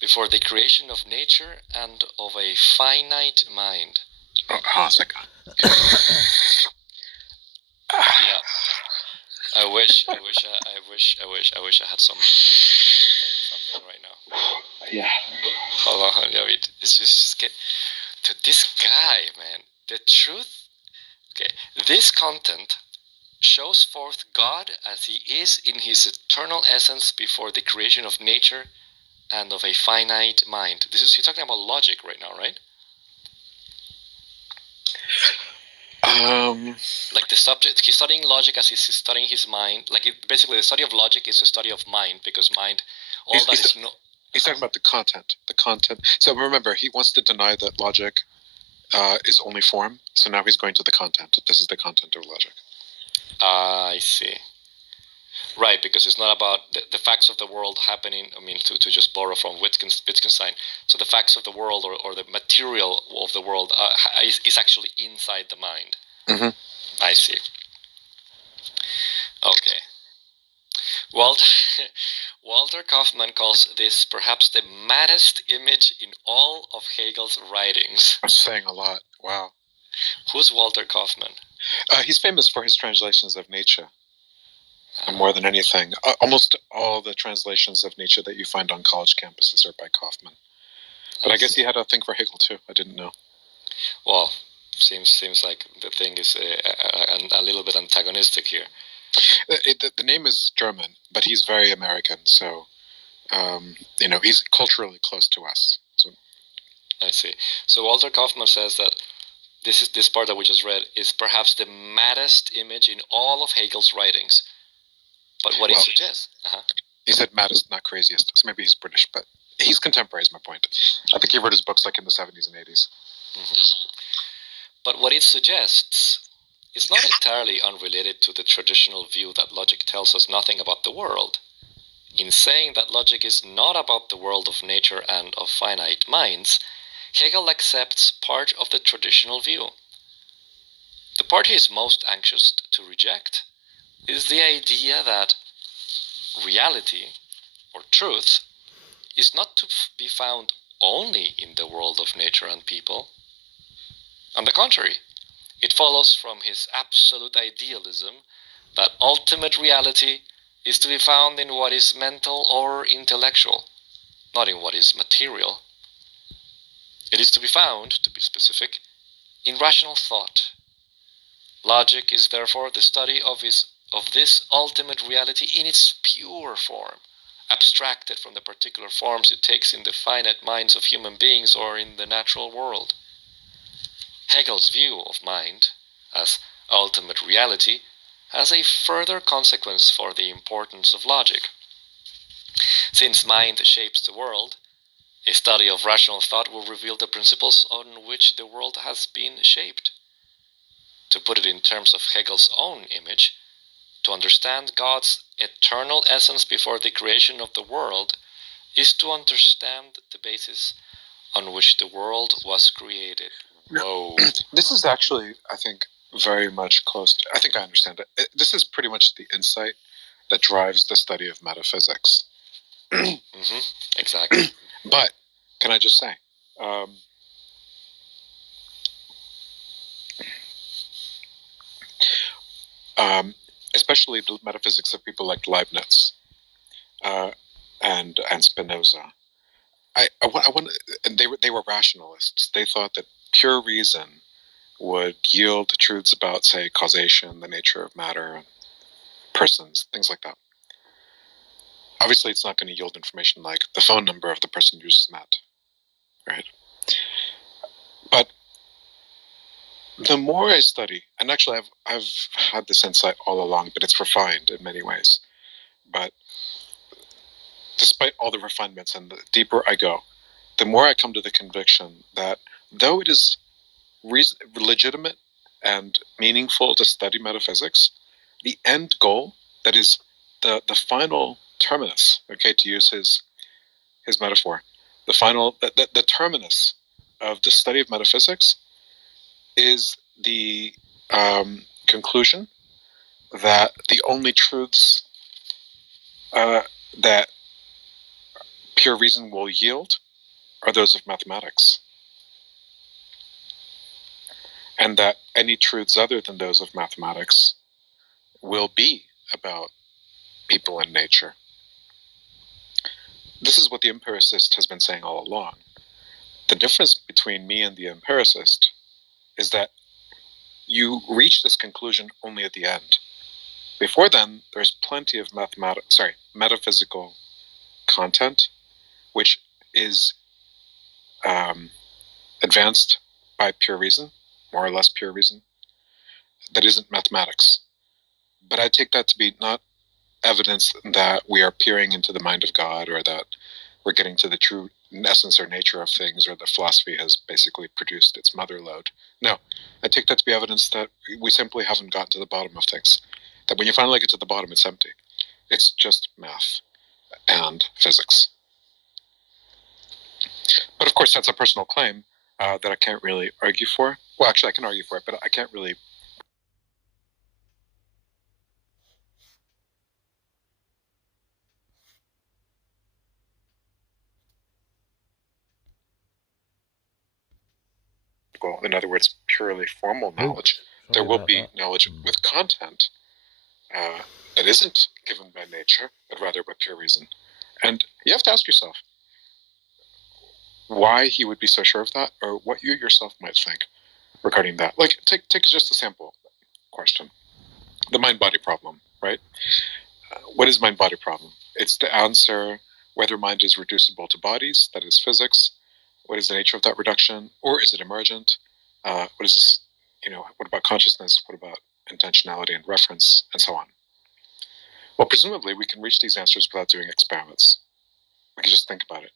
before the creation of nature and of a finite mind. Oh, a second. Yeah. I wish I had something right now. Yeah. Hold on, it's just to this guy, man. The truth. Okay, this content shows forth God as he is in his eternal essence before the creation of nature and of a finite mind. He's talking about logic right now, right? Like the subject, he's studying logic as he's studying his mind. Basically, the study of logic is a study of mind, because mind, He's talking about the content. So remember, he wants to deny that logic is only form. So now he's going to the content. This is the content of logic. I see. Right, because it's not about the facts of the world happening. I mean, to just borrow from Wittgenstein. So the facts of the world or the material of the world is actually inside the mind. Mm-hmm. I see. Okay. Walter Kaufmann calls this perhaps the maddest image in all of Hegel's writings. I'm saying a lot. Wow. Who's Walter Kaufmann? He's famous for his translations of Nietzsche. More than anything, almost all the translations of Nietzsche that you find on college campuses are by Kaufmann. But I guess he had a thing for Hegel too. I didn't know. Well, seems like the thing is a little bit antagonistic here. The name is German, but he's very American. So he's culturally close to us. So, I see. So Walter Kaufman says that this part that we just read is perhaps the maddest image in all of Hegel's writings. But what he suggests... He said maddest, not craziest. So maybe he's British, but he's contemporary is my point. I think he wrote his books like in the 70s and 80s. But what it suggests is not entirely unrelated to the traditional view that logic tells us nothing about the world. In saying that logic is not about the world of nature and of finite minds, Hegel accepts part of the traditional view. The part he is most anxious to reject is the idea that reality, or truth, is not to be found only in the world of nature and people. On the contrary, it follows from his absolute idealism that ultimate reality is to be found in what is mental or intellectual, not in what is material. It is to be found, to be specific, in rational thought. Logic is therefore the study of this ultimate reality in its pure form, abstracted from the particular forms it takes in the finite minds of human beings or in the natural world. Hegel's view of mind as ultimate reality has a further consequence for the importance of logic. Since mind shapes the world, a study of rational thought will reveal the principles on which the world has been shaped. To put it in terms of Hegel's own image, to understand God's eternal essence before the creation of the world is to understand the basis on which the world was created. Whoa. This is actually, I think, very much close to, I think I understand it. This is pretty much the insight that drives the study of metaphysics. Exactly. But, can I just say, especially the metaphysics of people like Leibniz and Spinoza. And they were rationalists. They thought that pure reason would yield truths about, say, causation, the nature of matter, persons, things like that. Obviously, it's not going to yield information like the phone number of the person you just met, right? But the more I study, and actually I've had this insight all along, but it's refined in many ways. But despite all the refinements and the deeper I go, the more I come to the conviction that though it is legitimate and meaningful to study metaphysics, the end goal, that is the final terminus, okay, to use his metaphor, the terminus of the study of metaphysics is the conclusion that the only truths that pure reason will yield are those of mathematics. And that any truths other than those of mathematics will be about people and nature. This is what the empiricist has been saying all along. The difference between me and the empiricist is that you reach this conclusion only at the end. Before then, there's plenty of metaphysical content, which is advanced by pure reason, more or less pure reason, that isn't mathematics. But I take that to be not evidence that we are peering into the mind of God, or that we're getting to the true essence or nature of things, or that philosophy has basically produced its mother lode. No, I take that to be evidence that we simply haven't gotten to the bottom of things. That when you finally get to the bottom, it's empty. It's just math and physics. But of course, that's a personal claim that I can't really argue for. Well, actually, I can argue for it, but I can't really. In other words, purely formal knowledge. There will be knowledge with content that isn't given by nature, but rather by pure reason. And you have to ask yourself why he would be so sure of that, or what you yourself might think regarding that. Like, take just a sample question. The mind-body problem, right? What is mind-body problem? It's to answer whether mind is reducible to bodies, that is physics. What is the nature of that reduction? Or is it emergent? What is this, what about consciousness? What about intentionality and reference, and so on? Well, presumably we can reach these answers without doing experiments. We can just think about it.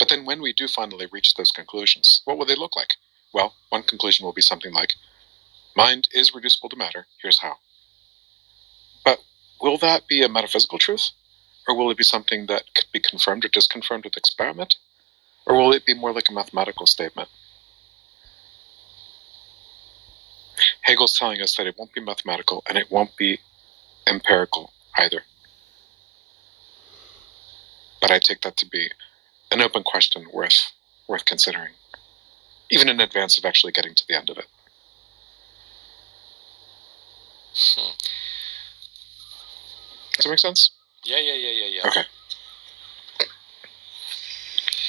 But then when we do finally reach those conclusions, what will they look like? Well, one conclusion will be something like, mind is reducible to matter, here's how. But will that be a metaphysical truth? Or will it be something that could be confirmed or disconfirmed with experiment? Or will it be more like a mathematical statement? Hegel's telling us that it won't be mathematical and it won't be empirical either. But I take that to be an open question worth considering, even in advance of actually getting to the end of it. Does that make sense? Yeah. Okay.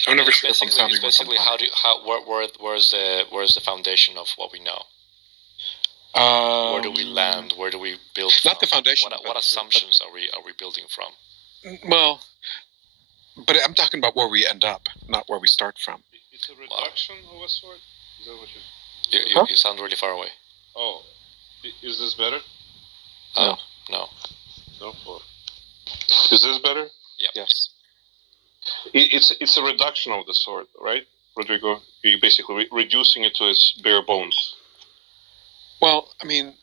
I'm never sure if I'm sounding it's basically where's the foundation of what we know? Where do we land? Where do we build? Not the foundation. What assumptions are we building from? Well, but I'm talking about where we end up, not where we start from. It's a reduction of a sort? Is that what you sound really far away. Oh. Is this better? No. No. Is this better? Yep. Yes. It's a reduction of the sort, right, Rodrigo? You're basically reducing it to its bare bones. Well, I mean,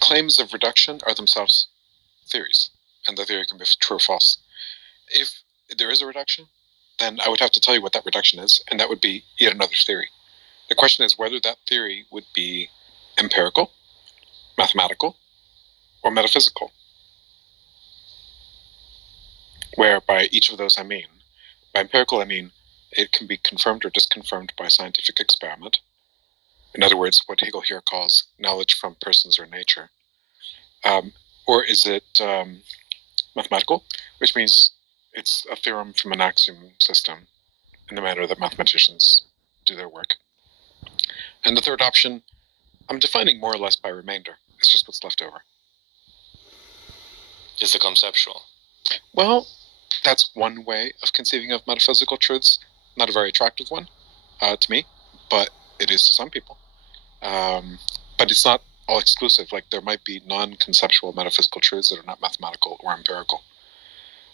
claims of reduction are themselves theories, and the theory can be true or false. If there is a reduction, then I would have to tell you what that reduction is, and that would be yet another theory. The question is whether that theory would be empirical, mathematical, or metaphysical. Where by each of those by empirical I mean it can be confirmed or disconfirmed by scientific experiment. In other words, what Hegel here calls knowledge from persons or nature. Or is it mathematical, which means it's a theorem from an axiom system in the manner that mathematicians do their work. And the third option, I'm defining more or less by remainder. It's just what's left over. Is the conceptual? Well, that's one way of conceiving of metaphysical truths. Not a very attractive one to me, but it is to some people. But it's not all exclusive. Like there might be non-conceptual metaphysical truths that are not mathematical or empirical.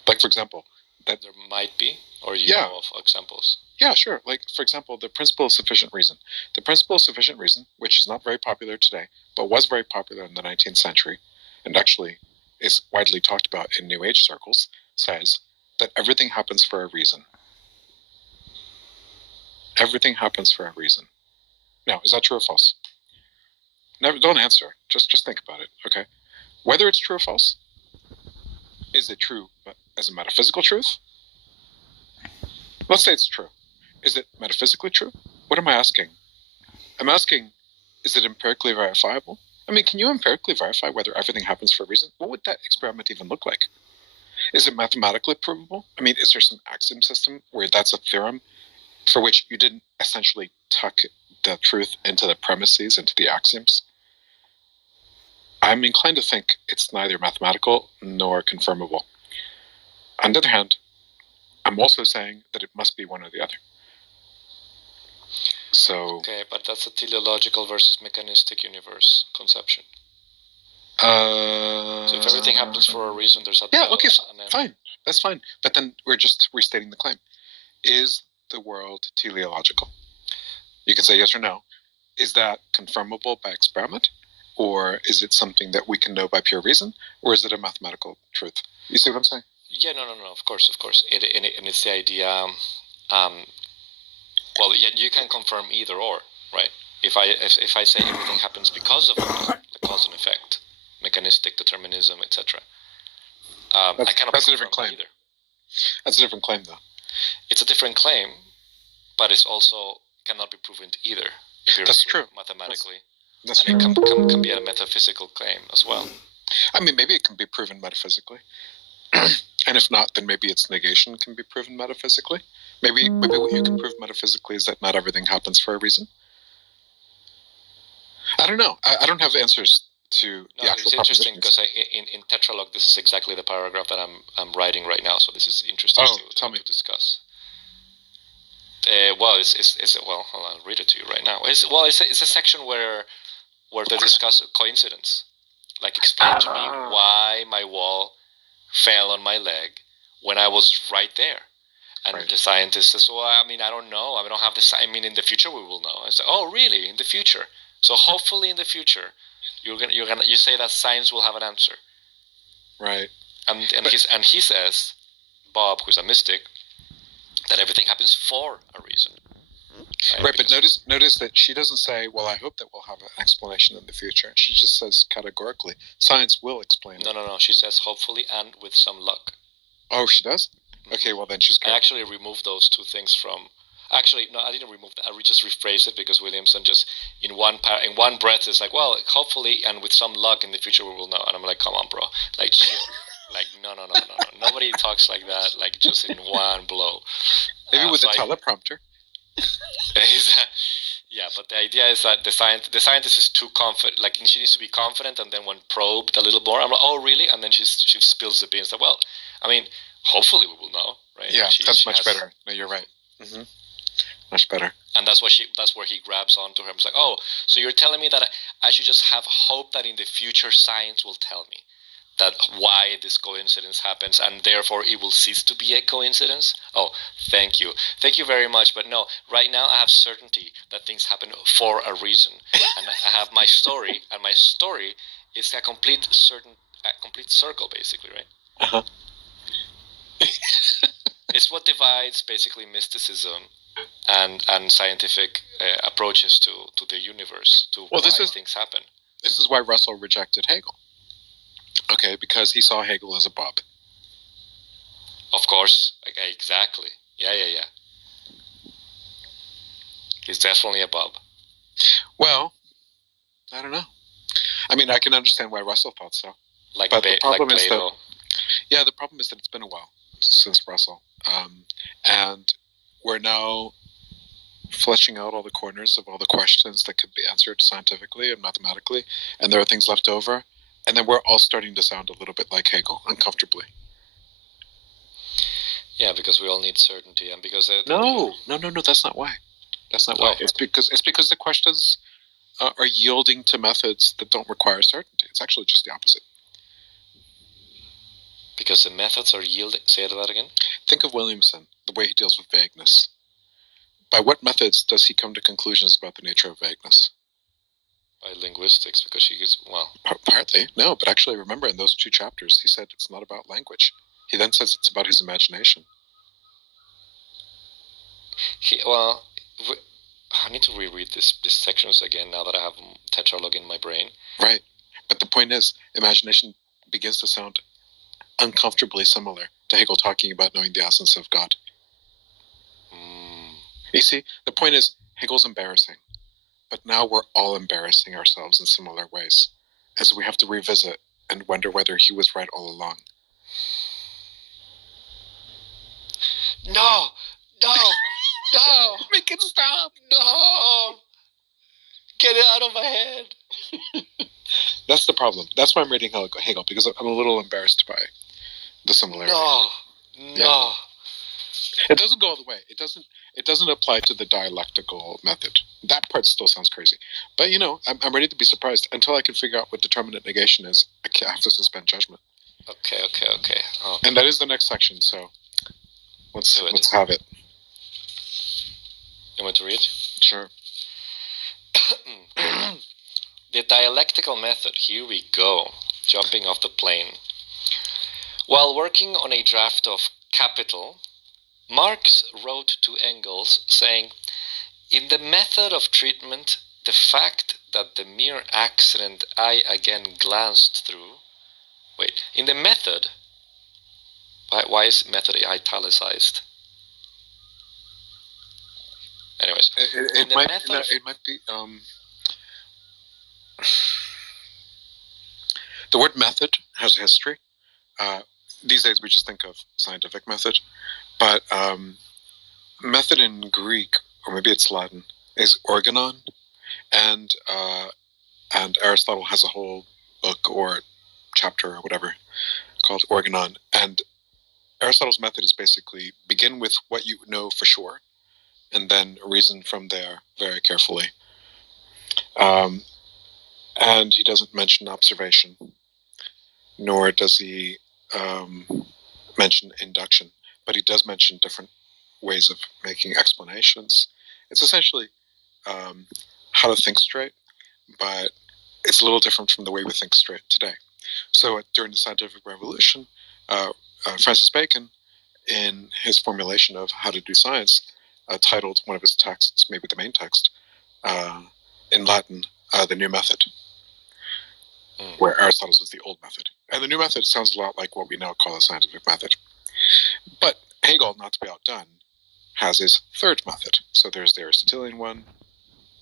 Like for example, that there might be, or you know of examples. Yeah, sure. Like for example, the principle of sufficient reason. The principle of sufficient reason, which is not very popular today, but was very popular in the 19th century, and actually is widely talked about in New Age circles, says that everything happens for a reason. Everything happens for a reason. Now, is that true or false? Never, don't answer. Just think about it, okay? Whether it's true or false, is it true as a metaphysical truth? Let's say it's true. Is it metaphysically true? What am I asking? I'm asking, is it empirically verifiable? I mean, can you empirically verify whether everything happens for a reason? What would that experiment even look like? Is it mathematically provable? I mean, is there some axiom system where that's a theorem for which you didn't essentially tuck the truth into the premises, into the axioms? I'm inclined to think it's neither mathematical nor confirmable. On the other hand, I'm also saying that it must be one or the other. So okay, but that's a teleological versus mechanistic universe conception. So if everything happens for a reason, there's a fine, that's fine. But then we're just restating the claim: is the world teleological? You can say yes or no. Is that confirmable by experiment, or is it something that we can know by pure reason, or is it a mathematical truth? You see what I'm saying? Yeah, no. Of course. And it's the idea. Well, yeah, you can confirm either or, right? If I say everything happens because of the cause and effect, mechanistic determinism, etc. I cannot. That's a different claim. Either. That's a different claim, though. It's a different claim, but it's also cannot be proven either. That's true. Mathematically. That's and true. It can be a metaphysical claim as well. I mean, maybe it can be proven metaphysically. And if not, then maybe its negation can be proven metaphysically. Maybe what you can prove metaphysically is that not everything happens for a reason. I don't know. I don't have answers to the No, actual it's interesting propositions. because in Tetralog, this is exactly the paragraph that I'm writing right now. So this is interesting to discuss. Well, well, hold on, I'll read it to you right now. It's a section where they discuss coincidence. Like, explain to me why my wall fell on my leg when I was right there. And the scientist says, well, I mean, I don't know. I don't have the I mean, in the future we will know. I say, oh, really? In the future? So hopefully in the future, you say that science will have an answer. Right. And he says, Bob, who's a mystic, that everything happens for a reason. Right, but notice that she doesn't say, well, I hope that we'll have an explanation in the future. She just says categorically, science will explain it. No. She says hopefully and with some luck. Oh, she does? Okay, well then she's good. I actually removed those two things from... Actually, no, I didn't remove that. I just rephrased it because Williamson just, in one breath, is like, well, hopefully and with some luck in the future we will know. And I'm like, come on, bro. Like, chill. Like, no. Nobody talks like that, like, just in one blow. Maybe with a teleprompter. Yeah, but the idea is that the scientist is too confident. Like, she needs to be confident, and then when probed a little more, I'm like, oh, really? And then she spills the beans. Like, well, I mean, hopefully we will know, right? Yeah, that's much better. No, you're right. Mm-hmm. Much better. And that's where he grabs onto her. He's like, oh, so you're telling me that I should just have hope that in the future science will tell me that why this coincidence happens, and therefore it will cease to be a coincidence? Oh, thank you very much. But no, right now I have certainty that things happen for a reason, and I have my story, and my story is a complete circle, basically, right? Uh-huh. It's what divides basically mysticism and scientific approaches to the universe, to why things happen. This is why Russell rejected Hegel. Okay, because he saw Hegel as a Bob. Of course, exactly. Yeah. He's definitely a Bob. Well, I don't know. I mean, I can understand why Russell thought so. But the problem is that, the problem is that it's been a while since Russell, and we're now fleshing out all the corners of all the questions that could be answered scientifically and mathematically, and there are things left over. And then we're all starting to sound a little bit like Hegel, uncomfortably. Yeah, because we all need certainty, and because no, that's not why. That's not why. It's because the questions are yielding to methods that don't require certainty. It's actually just the opposite. Because the methods are yielding. Say that again. Think of Williamson, the way he deals with vagueness. By what methods does he come to conclusions about the nature of vagueness? By linguistics, because she is, well... Partly, no, but actually remember in those 2 chapters, he said it's not about language. He then says it's about his imagination. I need to reread these sections again now that I have Tetralog in my brain. Right, but the point is, imagination begins to sound uncomfortably similar to Hegel talking about knowing the essence of God. You see, the point is, Hegel's embarrassing. But now we're all embarrassing ourselves in similar ways, as we have to revisit and wonder whether he was right all along. No! Make it stop! No! Get it out of my head! That's the problem. That's why I'm reading Hegel, because I'm a little embarrassed by the similarity. No! Yeah. It doesn't go all the way. It doesn't apply to the dialectical method. That part still sounds crazy. But, I'm ready to be surprised. Until I can figure out what determinate negation is, I have to suspend judgment. Okay. Oh. And that is the next section, so let's have it. You want to read? Sure. The dialectical method. Here we go. Jumping off the plane. While working on a draft of Capital, Marx wrote to Engels saying, in the method of treatment, the fact that the mere accident I again glanced through... in the method... Why is method italicized? Anyways. It might be... the word method has history. These days we just think of scientific method. But method in Greek, or maybe it's Latin, is organon, and Aristotle has a whole book or chapter or whatever called Organon. And Aristotle's method is basically begin with what you know for sure and then reason from there very carefully. And he doesn't mention observation, nor does he mention induction, but he does mention different ways of making explanations. It's essentially how to think straight, but it's a little different from the way we think straight today. So during the scientific revolution, Francis Bacon, in his formulation of how to do science, titled one of his texts, maybe the main text, in Latin, The New Method, where Aristotle's is the old method. And the new method sounds a lot like what we now call a scientific method. But Hegel, not to be outdone, has his third method. So there's the Aristotelian one,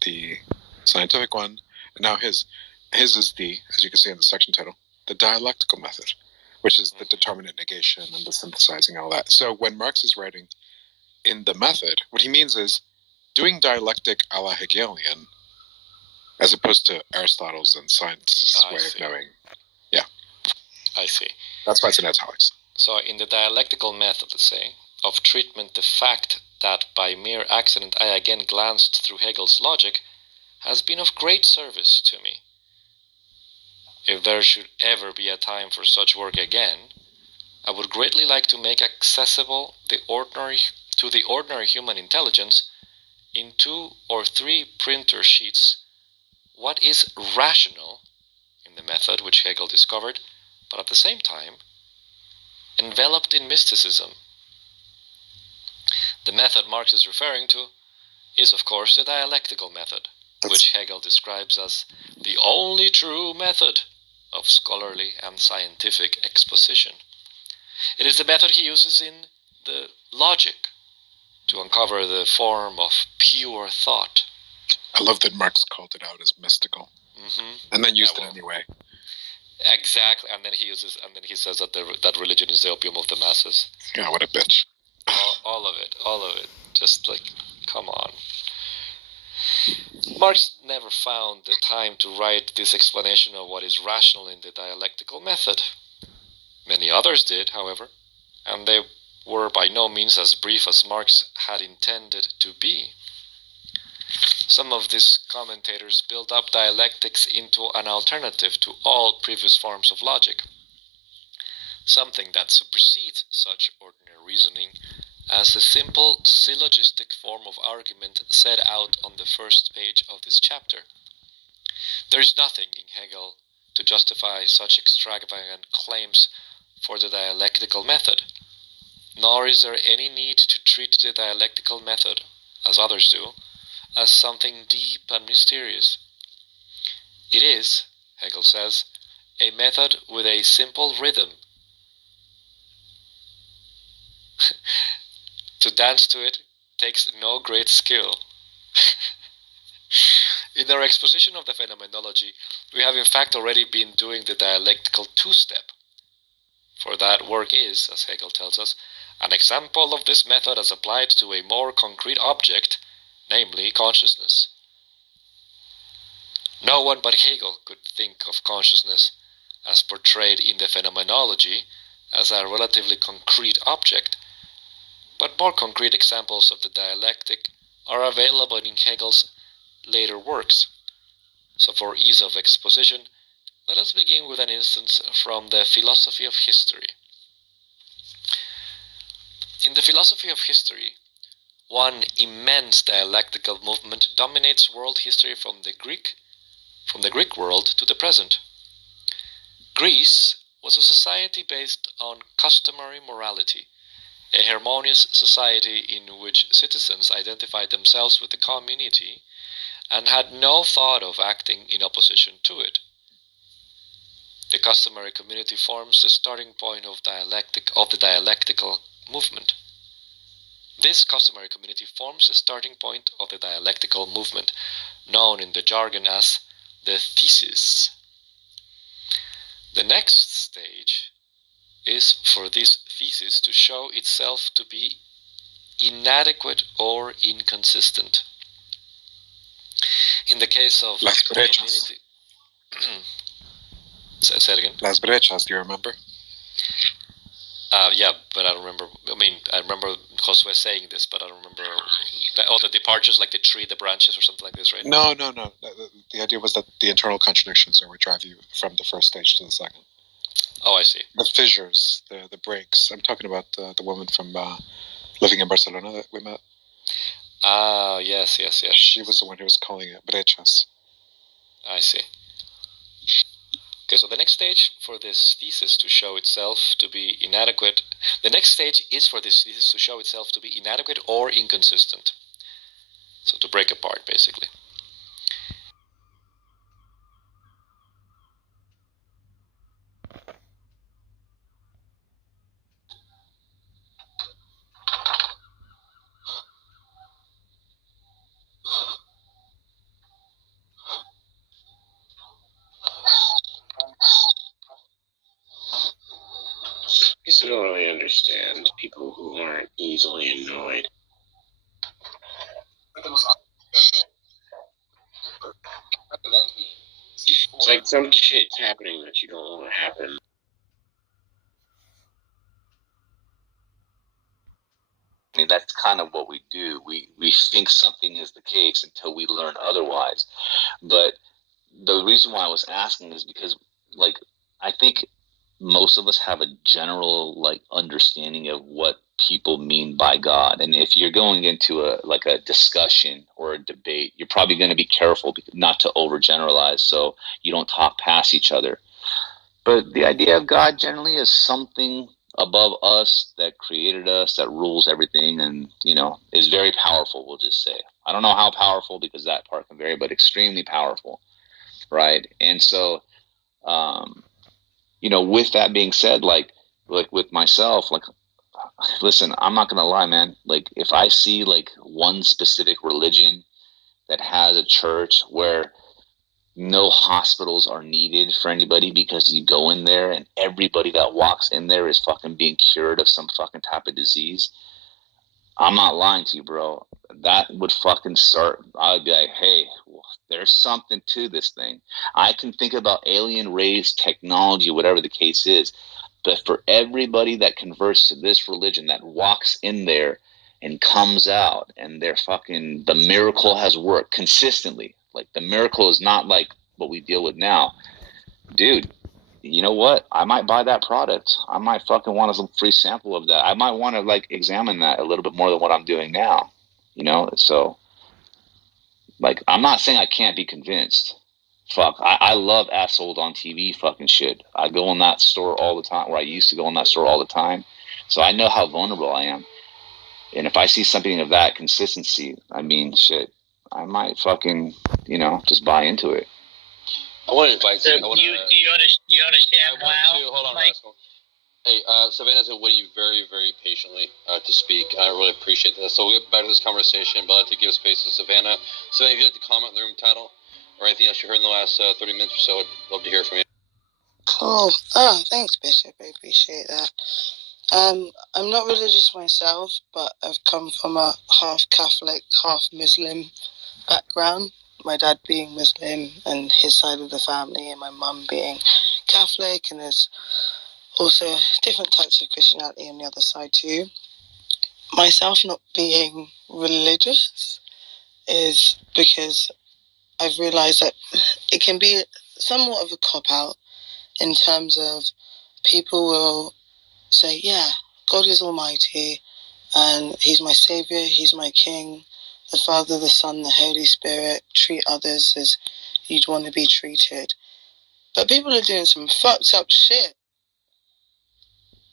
the scientific one, and now his is the, as you can see in the section title, the dialectical method, which is the determinate negation and the synthesizing and all that. So when Marx is writing in the method, what he means is doing dialectic a la Hegelian, as opposed to Aristotle's and science's way of knowing. Yeah. I see. That's why it's in italics. So in the dialectical method, let's say, of treatment, the fact that by mere accident I again glanced through Hegel's logic has been of great service to me. If there should ever be a time for such work again, I would greatly like to make accessible to the ordinary human intelligence in 2 or 3 printer sheets what is rational in the method which Hegel discovered, but at the same time enveloped in mysticism. The method Marx is referring to is, of course, the dialectical method, which Hegel describes as the only true method of scholarly and scientific exposition. It is the method he uses in the Logic to uncover the form of pure thought. I love that Marx called it out as mystical, and then used it anyway. Exactly, and then he says that that religion is the opium of the masses. Yeah, what a bitch. all of it. Just like, come on. Marx never found the time to write this explanation of what is rational in the dialectical method. Many others did, however, and they were by no means as brief as Marx had intended to be. Some of these commentators build up dialectics into an alternative to all previous forms of logic, something that supersedes such ordinary reasoning as the simple syllogistic form of argument set out on the first page of this chapter. There is nothing in Hegel to justify such extravagant claims for the dialectical method, nor is there any need to treat the dialectical method, as others do, as something deep and mysterious. It is, Hegel says, a method with a simple rhythm. To dance to it takes no great skill. In our exposition of the phenomenology, we have in fact already been doing the dialectical two-step. For that work is, as Hegel tells us, an example of this method as applied to a more concrete object, namely consciousness. No one but Hegel could think of consciousness as portrayed in the phenomenology as a relatively concrete object, but more concrete examples of the dialectic are available in Hegel's later works. So for ease of exposition, let us begin with an instance from the philosophy of history. In the philosophy of history, one immense dialectical movement dominates world history from the Greek world to the present. Greece was a society based on customary morality, a harmonious society in which citizens identified themselves with the community and had no thought of acting in opposition to it. The customary community forms the starting point of the dialectical movement. This customary community forms the starting point of the dialectical movement, known in the jargon as the thesis. The next stage is for this thesis to show itself to be inadequate or inconsistent. In the case of the community, Say it again. Las Brechas, do you remember? Yeah, but I don't remember. I mean, I remember Josue saying this, but I don't remember. The departures, like the tree, the branches, or something like this, right? No. The idea was that the internal contradictions are what drive you from the first stage to the second. Oh, I see. The fissures, the breaks. I'm talking about the woman from living in Barcelona that we met. Ah, yes. She was the one who was calling it brechas. I see. Okay, so the next stage for this thesis to show itself to be inadequate, the next stage is for this thesis to show itself to be inadequate or inconsistent. So to break apart, basically. I guess I don't really understand people who aren't easily annoyed. It's like some shit's happening that you don't want to happen. I mean, that's kind of what we do. We think something is the case until we learn otherwise. But the reason why I was asking is because, like, I think most of us have a general, like, understanding of what people mean by God. And if you're going into a discussion or a debate, you're probably going to be careful not to overgeneralize so you don't talk past each other. But the idea of God generally is something above us that created us, that rules everything, and, is very powerful, we'll just say. I don't know how powerful, because that part can vary, but extremely powerful, right? And so, with that being said, like with myself, like, listen, I'm not gonna lie, man. Like, if I see like one specific religion that has a church where no hospitals are needed for anybody, because you go in there and everybody that walks in there is fucking being cured of some fucking type of disease, I'm not lying to you, bro. That would fucking start. I would be like, hey, there's something to this thing. I can think about alien race, technology, whatever the case is. But for everybody that converts to this religion, that walks in there and comes out, and the miracle has worked consistently. Like, the miracle is not like what we deal with now. Dude, you know what? I might buy that product. I might fucking want a free sample of that. I might want to, like, examine that a little bit more than what I'm doing now. So, like, I'm not saying I can't be convinced. Fuck, I love As Sold on TV fucking shit. I go in that store all the time, or I used to go in that store all the time. So I know how vulnerable I am. And if I see something of that consistency, I mean, shit, I might fucking, just buy into it. I want to invite So you. do you understand WoW? Hold on, Like, Rascal. Hey, Savannah's been waiting very, very patiently to speak. I really appreciate that. So we'll get back to this conversation, but I'd like to give space to Savannah. Savannah, if you'd like to comment on the room title or anything else you heard in the last 30 minutes or so, I'd love to hear from you. Cool. Oh, thanks, Bishop. I appreciate that. I'm not religious myself, but I've come from a half Catholic, half Muslim background. My dad being Muslim and his side of the family, and my mum being Catholic, and there's also different types of Christianity on the other side too. Myself not being religious is because I've realized that it can be somewhat of a cop-out in terms of people will say, yeah, God is almighty, and he's my savior, he's my king, the Father, the Son, the Holy Spirit, treat others as you'd want to be treated. But people are doing some fucked up shit,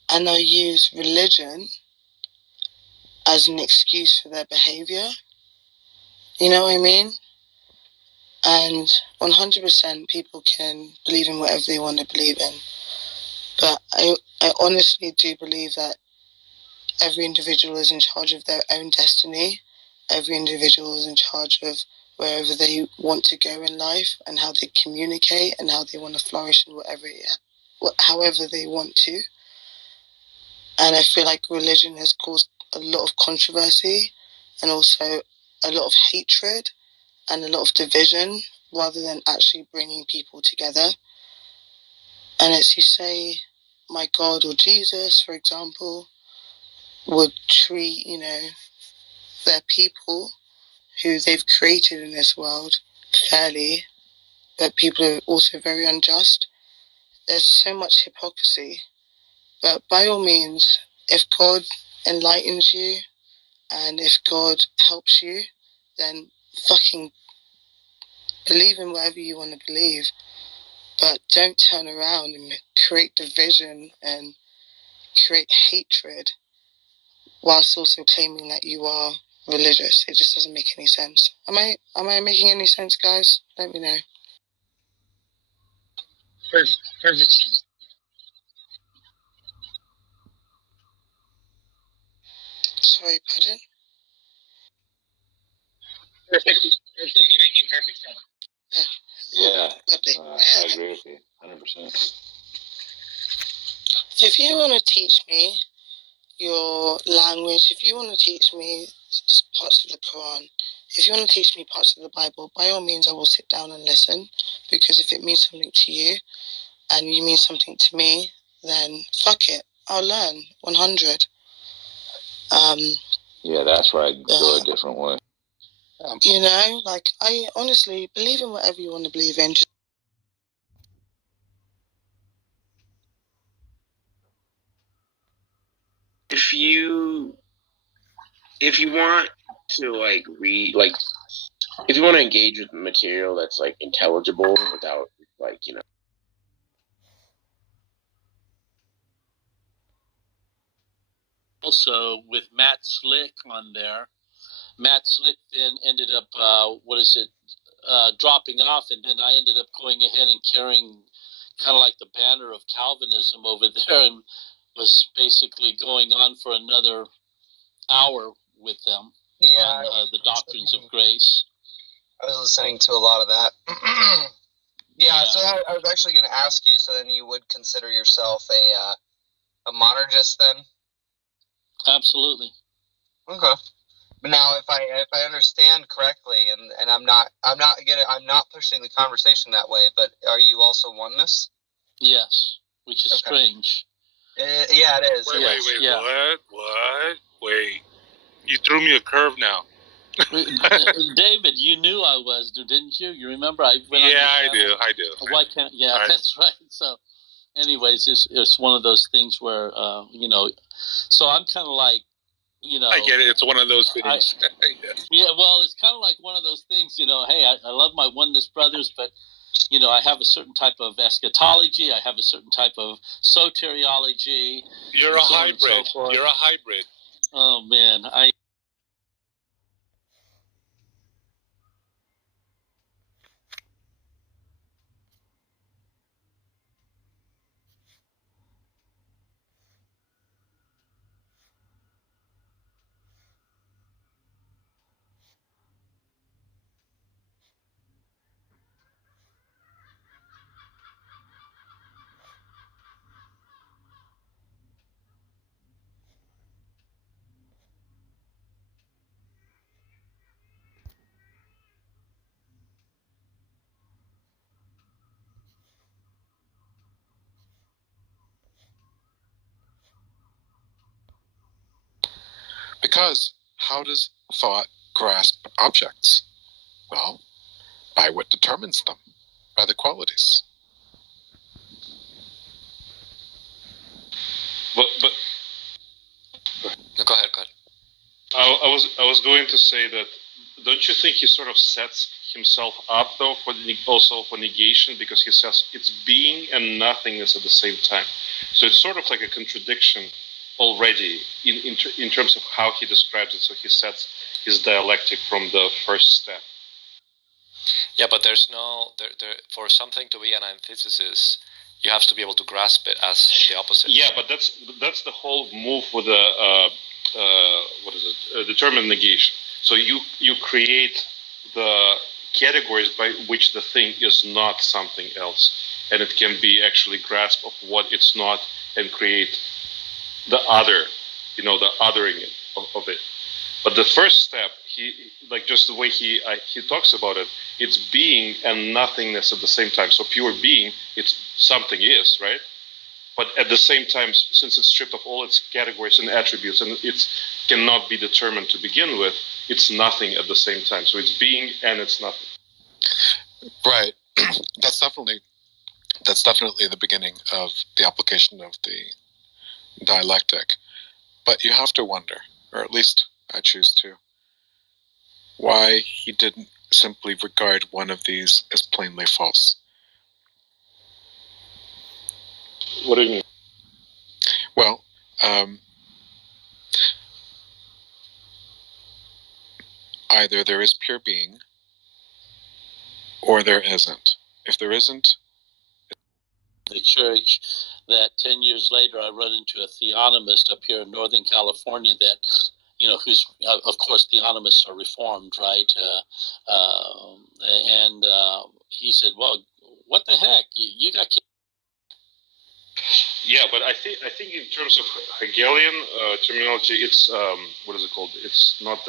and they'll use religion as an excuse for their behavior. You know what I mean? And 100% people can believe in whatever they want to believe in. But I honestly do believe that every individual is in charge of their own destiny. Every individual is in charge of wherever they want to go in life, and how they communicate, and how they want to flourish in however they want to. And I feel like religion has caused a lot of controversy, and also a lot of hatred and a lot of division, rather than actually bringing people together. And it's you say, my God or Jesus, for example, would treat, their people who they've created in this world fairly, but people are also very unjust. There's so much hypocrisy. But by all means, if God enlightens you and if God helps you, then fucking believe in whatever you want to believe. But don't turn around and create division and create hatred whilst also claiming that you are religious. It just doesn't make any sense. Am I making any sense, guys? Let me know. Perfect sense. Sorry, pardon? Perfect. You're making perfect sense. Yeah, Lovely. I agree with you, 100%. If you want to teach me your language, if you want to teach me parts of the Quran, if you want to teach me parts of the Bible, by all means I will sit down and listen, because if it means something to you and you mean something to me, then fuck it, I'll learn 100. Yeah, that's where I go a different way. I honestly believe in whatever you want to believe in. If you want to read, if you want to engage with material that's intelligible without Also, with Matt Slick on there, Matt Slick then ended up, dropping off, and then I ended up going ahead and carrying kind of like the banner of Calvinism over there, and was basically going on for another hour with them on the doctrines of grace. I was listening to a lot of that. So I was actually going to ask you, so then you would consider yourself a monergist then? Absolutely. Okay. But now, if I understand correctly, and I'm not pushing the conversation that way, but are you also oneness? Yes, which is strange. Yeah, it is. Wait, what? Wait. You threw me a curve now. David, you knew I was, didn't you? You remember I went on I do. Why can't? Yeah, that's right. So, anyways, it's one of those things where so I'm kind of like, I get it. It's one of those things. Yeah, well, it's kind of like one of those things. Hey, I love my oneness brothers, but I have a certain type of eschatology. I have a certain type of soteriology. You're a hybrid. You're a hybrid. Oh man, Because how does thought grasp objects? Well, by what determines them, by the qualities. But Go ahead. I was going to say that, don't you think he sort of sets himself up though also for negation, because he says it's being and nothingness at the same time. So it's sort of like a contradiction already in terms of how he describes it. So he sets his dialectic from the first step. Yeah, but there's no for something to be an antithesis, you have to be able to grasp it as the opposite. Yeah, but that's the whole move with the determined negation. So you create the categories by which the thing is not something else, and it can be actually grasp of what it's not and create the other, the othering of it. But the first step, like just the way he talks about it, it's being and nothingness at the same time. So pure being, it's something is, right? But at the same time, since it's stripped of all its categories and attributes, and it cannot be determined to begin with, it's nothing at the same time. So it's being and it's nothing. Right. That's definitely the beginning of the application of the dialectic. But you have to wonder, or at least I choose to, why he didn't simply regard one of these as plainly false. What do you mean? Well, either there is pure being, or there isn't. If there isn't, the church that 10 years later I run into a theonomist up here in Northern California that, who's, of course, theonomists are reformed, right? And he said, well, what the heck? You got kids. Yeah, but I think in terms of Hegelian terminology, it's what is it called? It's not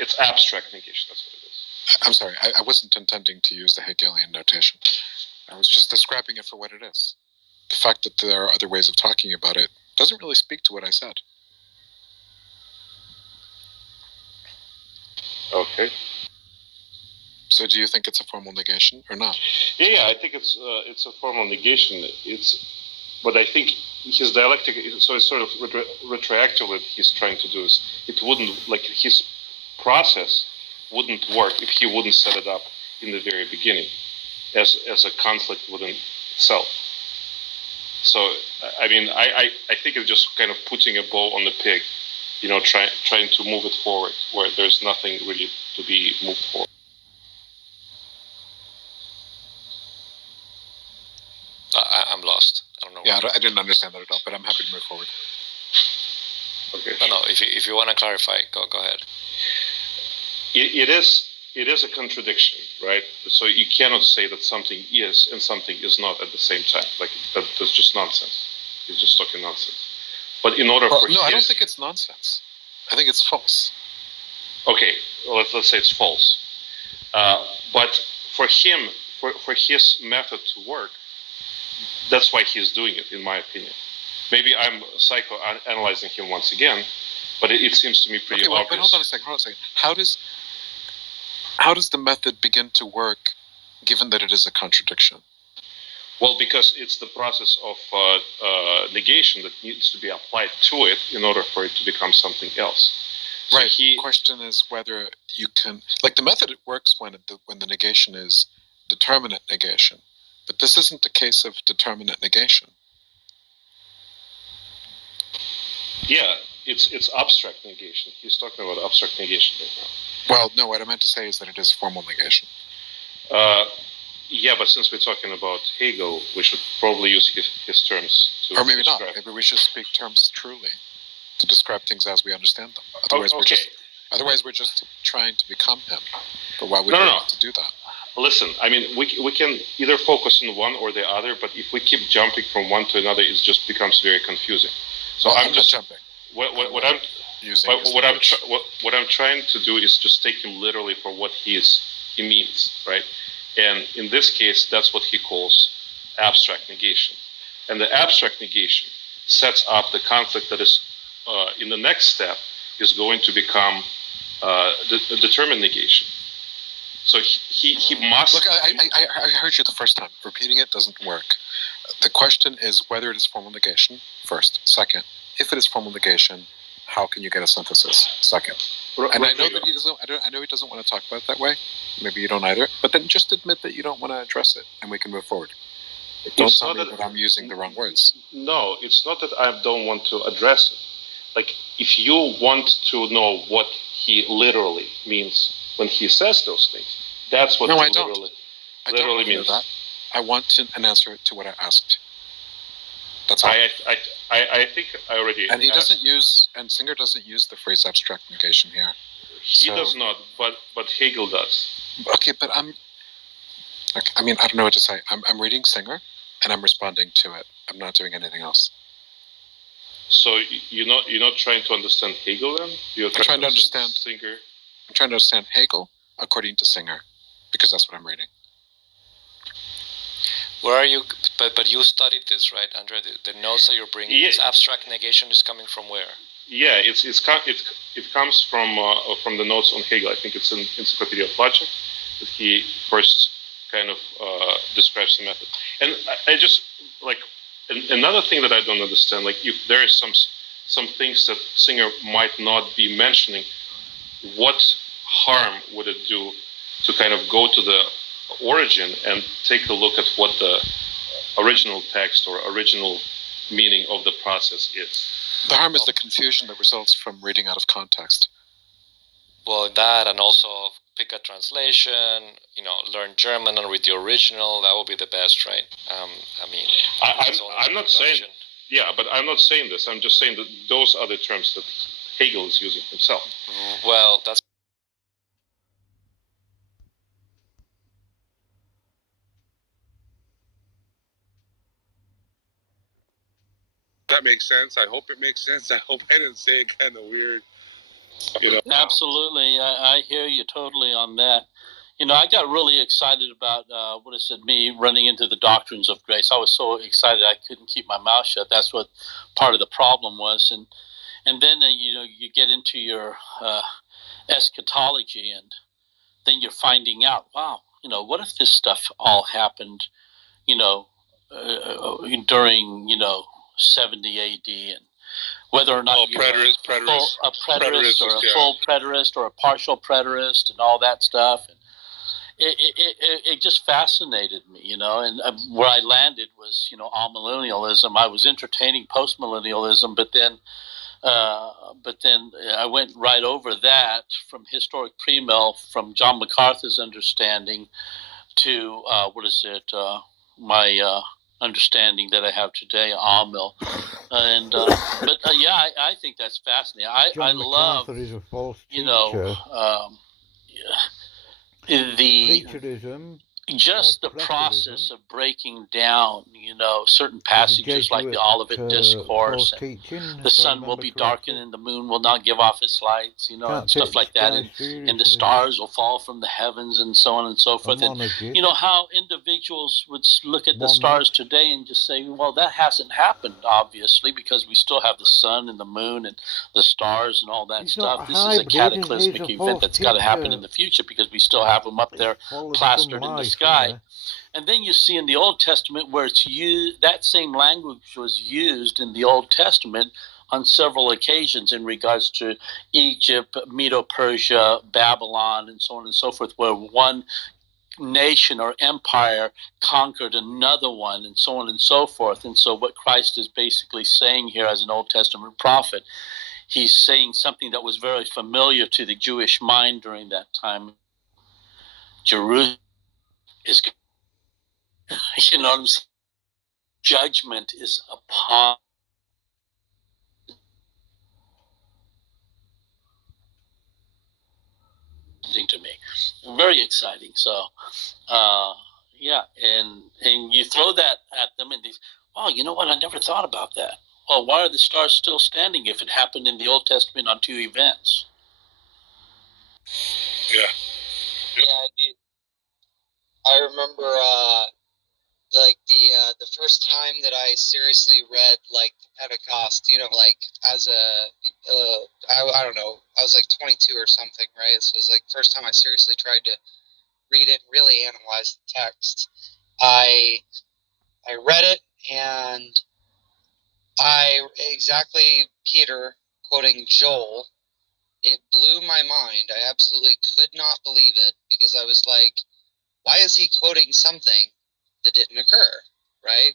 it's abstract negation. That's what it is. I'm sorry, I wasn't intending to use the Hegelian notation. I was just describing it for what it is. The fact that there are other ways of talking about it doesn't really speak to what I said. Okay. So do you think it's a formal negation or not? Yeah, I think it's a formal negation. But I think his dialectic, so it's sort of retroactively he's trying to do is, it wouldn't, like his process wouldn't work if he wouldn't set it up in the very beginning as a conflict within itself. So, I mean, I think it's just kind of putting a bow on the pig, trying to move it forward where there's nothing really to be moved forward. I'm lost. I don't know. Yeah, I didn't understand that at all, but I'm happy to move forward. Okay. No. If you want to clarify, go ahead. It is a contradiction, right? So you cannot say that something is and something is not at the same time. Like that's just nonsense. He's just talking nonsense. But in order for I don't think it's nonsense. I think it's false. Okay, well, let's say it's false. But for him, for his method to work, that's why he's doing it, in my opinion. Maybe I'm psychoanalyzing him once again, but it seems to me pretty obvious. But hold on a second. How does the method begin to work, given that it is a contradiction? Well, because it's the process of negation that needs to be applied to it in order for it to become something else. So right. The question is whether you can, like the method it works when the negation is determinate negation. But this isn't a case of determinate negation. Yeah, it's abstract negation. He's talking about abstract negation right now. Well, no, what I meant to say is that it is formal negation. Yeah, but since we're talking about Hegel, we should probably use his terms to Or maybe describe. not. Maybe we should speak terms truly to describe things as we understand them. Otherwise, we're just trying to become him. But why would we have to do that? Listen, I mean, we can either focus on one or the other, but if we keep jumping from one to another, it just becomes very confusing. So well, I'm just jumping. What I'm trying to do is just take him literally for what he means, right? And in this case, that's what he calls abstract negation. And the abstract negation sets up the conflict that is, in the next step, is going to become the determined negation. So he must... Look, I heard you the first time. Repeating it doesn't work. The question is whether it is formal negation, first. Second, if it is formal negation, how can you get a synthesis? Second. And I know that he doesn't. I know he doesn't want to talk about it that way. Maybe you don't either. But then just admit that you don't want to address it, and we can move forward. Don't tell me that I'm using the wrong words. No, it's not that I don't want to address it. Like, if you want to know what he literally means when he says those things, that's what I literally means. That. I want an answer to what I asked. That's all. I think I already. And he doesn't use, and Singer doesn't use the phrase abstract negation here. He does not, but Hegel does. Okay, but I mean, I don't know what to say. I'm reading Singer, and I'm responding to it. I'm not doing anything else. So you're not trying to understand Hegel then? You're trying to understand Singer. I'm trying to understand Hegel according to Singer, because that's what I'm reading. Where are you? But you studied this, right, Andre? The notes that you're bringing, this abstract negation is coming from where? Yeah, it comes from the notes on Hegel. I think it's in Encyclopedia of Logic that he first kind of describes the method. And I just like another thing that I don't understand, like if there is some things that Singer might not be mentioning, what harm would it do to kind of go to the origin and take a look at what the original text or original meaning of the process is? The harm is the confusion that results from reading out of context. Well, that, and also pick a translation, learn German and read the original. That would be the best, right? I'm not saying, but I'm not saying this. I'm just saying that those are the terms that Hegel is using himself. Well, that's. That makes sense. I hope it makes sense. I hope I didn't say it kind of weird. Absolutely. I hear you totally on that. I got really excited about, me running into the doctrines of grace. I was so excited I couldn't keep my mouth shut. That's what part of the problem was. And then, you get into your eschatology, and then you're finding out, wow, what if this stuff all happened, during, 70 AD, and whether or not you're a preterist or a full preterist or a partial preterist and all that stuff. And it just fascinated me, and where I landed was, amillennialism. I was entertaining postmillennialism, but then I went right over that from historic premill, from John MacArthur's understanding to, my understanding that I have today, Amil. And I think that's fascinating. I love, is a false the just the process of breaking down, certain passages like the Olivet Discourse, and the sun will be darkened and the moon will not give off its lights, and stuff like that, and the stars will fall from the heavens and so on and so forth. And how individuals would look at the stars today and just say, well, that hasn't happened, obviously, because we still have the sun and the moon and the stars and all that stuff. This is a cataclysmic event that's got to happen in the future, because we still have them up there plastered in the sky. And then you see in the Old Testament where it's used, that same language was used in the Old Testament on several occasions in regards to Egypt, Medo-Persia, Babylon, and so on and so forth, where one nation or empire conquered another one, and so on and so forth. And so what Christ is basically saying here as an Old Testament prophet, he's saying something that was very familiar to the Jewish mind during that time. Jerusalem is, what I'm saying? Judgment is upon. To me, very exciting. So, and you throw that at them, and they, oh, you know what? I never thought about that. Well, why are the stars still standing if it happened in the Old Testament on two events? Yeah, I do. I remember, the first time that I seriously read, Pentecost, as I don't know, I was 22 or something, right? So it was first time I seriously tried to read it, really analyze the text. I read it, and Peter quoting Joel, it blew my mind. I absolutely could not believe it, because I was like, why is he quoting something that didn't occur, right?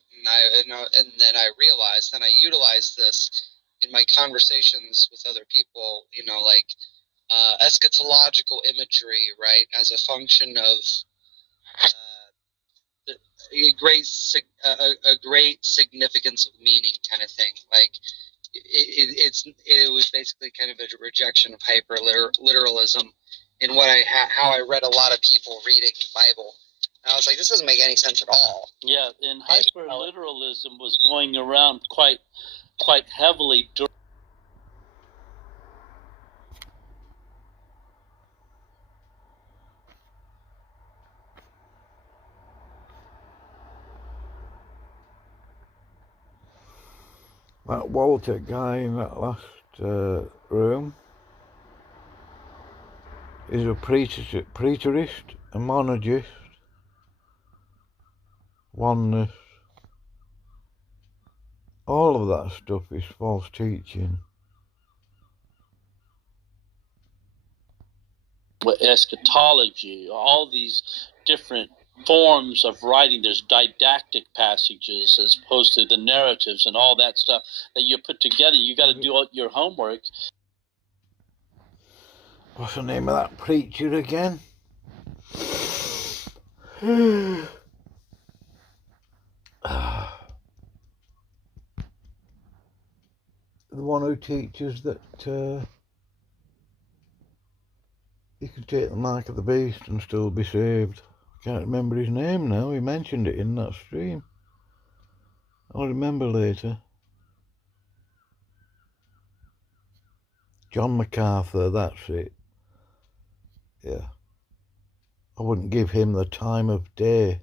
And then I realized, then I utilized this in my conversations with other people, eschatological imagery, right, as a function of a great significance of meaning, kind of thing. It was basically kind of a rejection of hyper literalism in how I read a lot of people reading the Bible. And I was like, this doesn't make any sense at all. Yeah, and hyperliteralism was going around quite heavily that Walter guy in that last room is a preterist, a monergist, oneness. All of that stuff is false teaching. Eschatology, all these different forms of writing. There's didactic passages as opposed to the narratives and all that stuff that you put together. You got to do all your homework. What's the name of that preacher again? The one who teaches that you can take the mark of the beast and still be saved. I can't remember his name now. He mentioned it in that stream. I'll remember later. John MacArthur, that's it. Yeah. I wouldn't give him the time of day.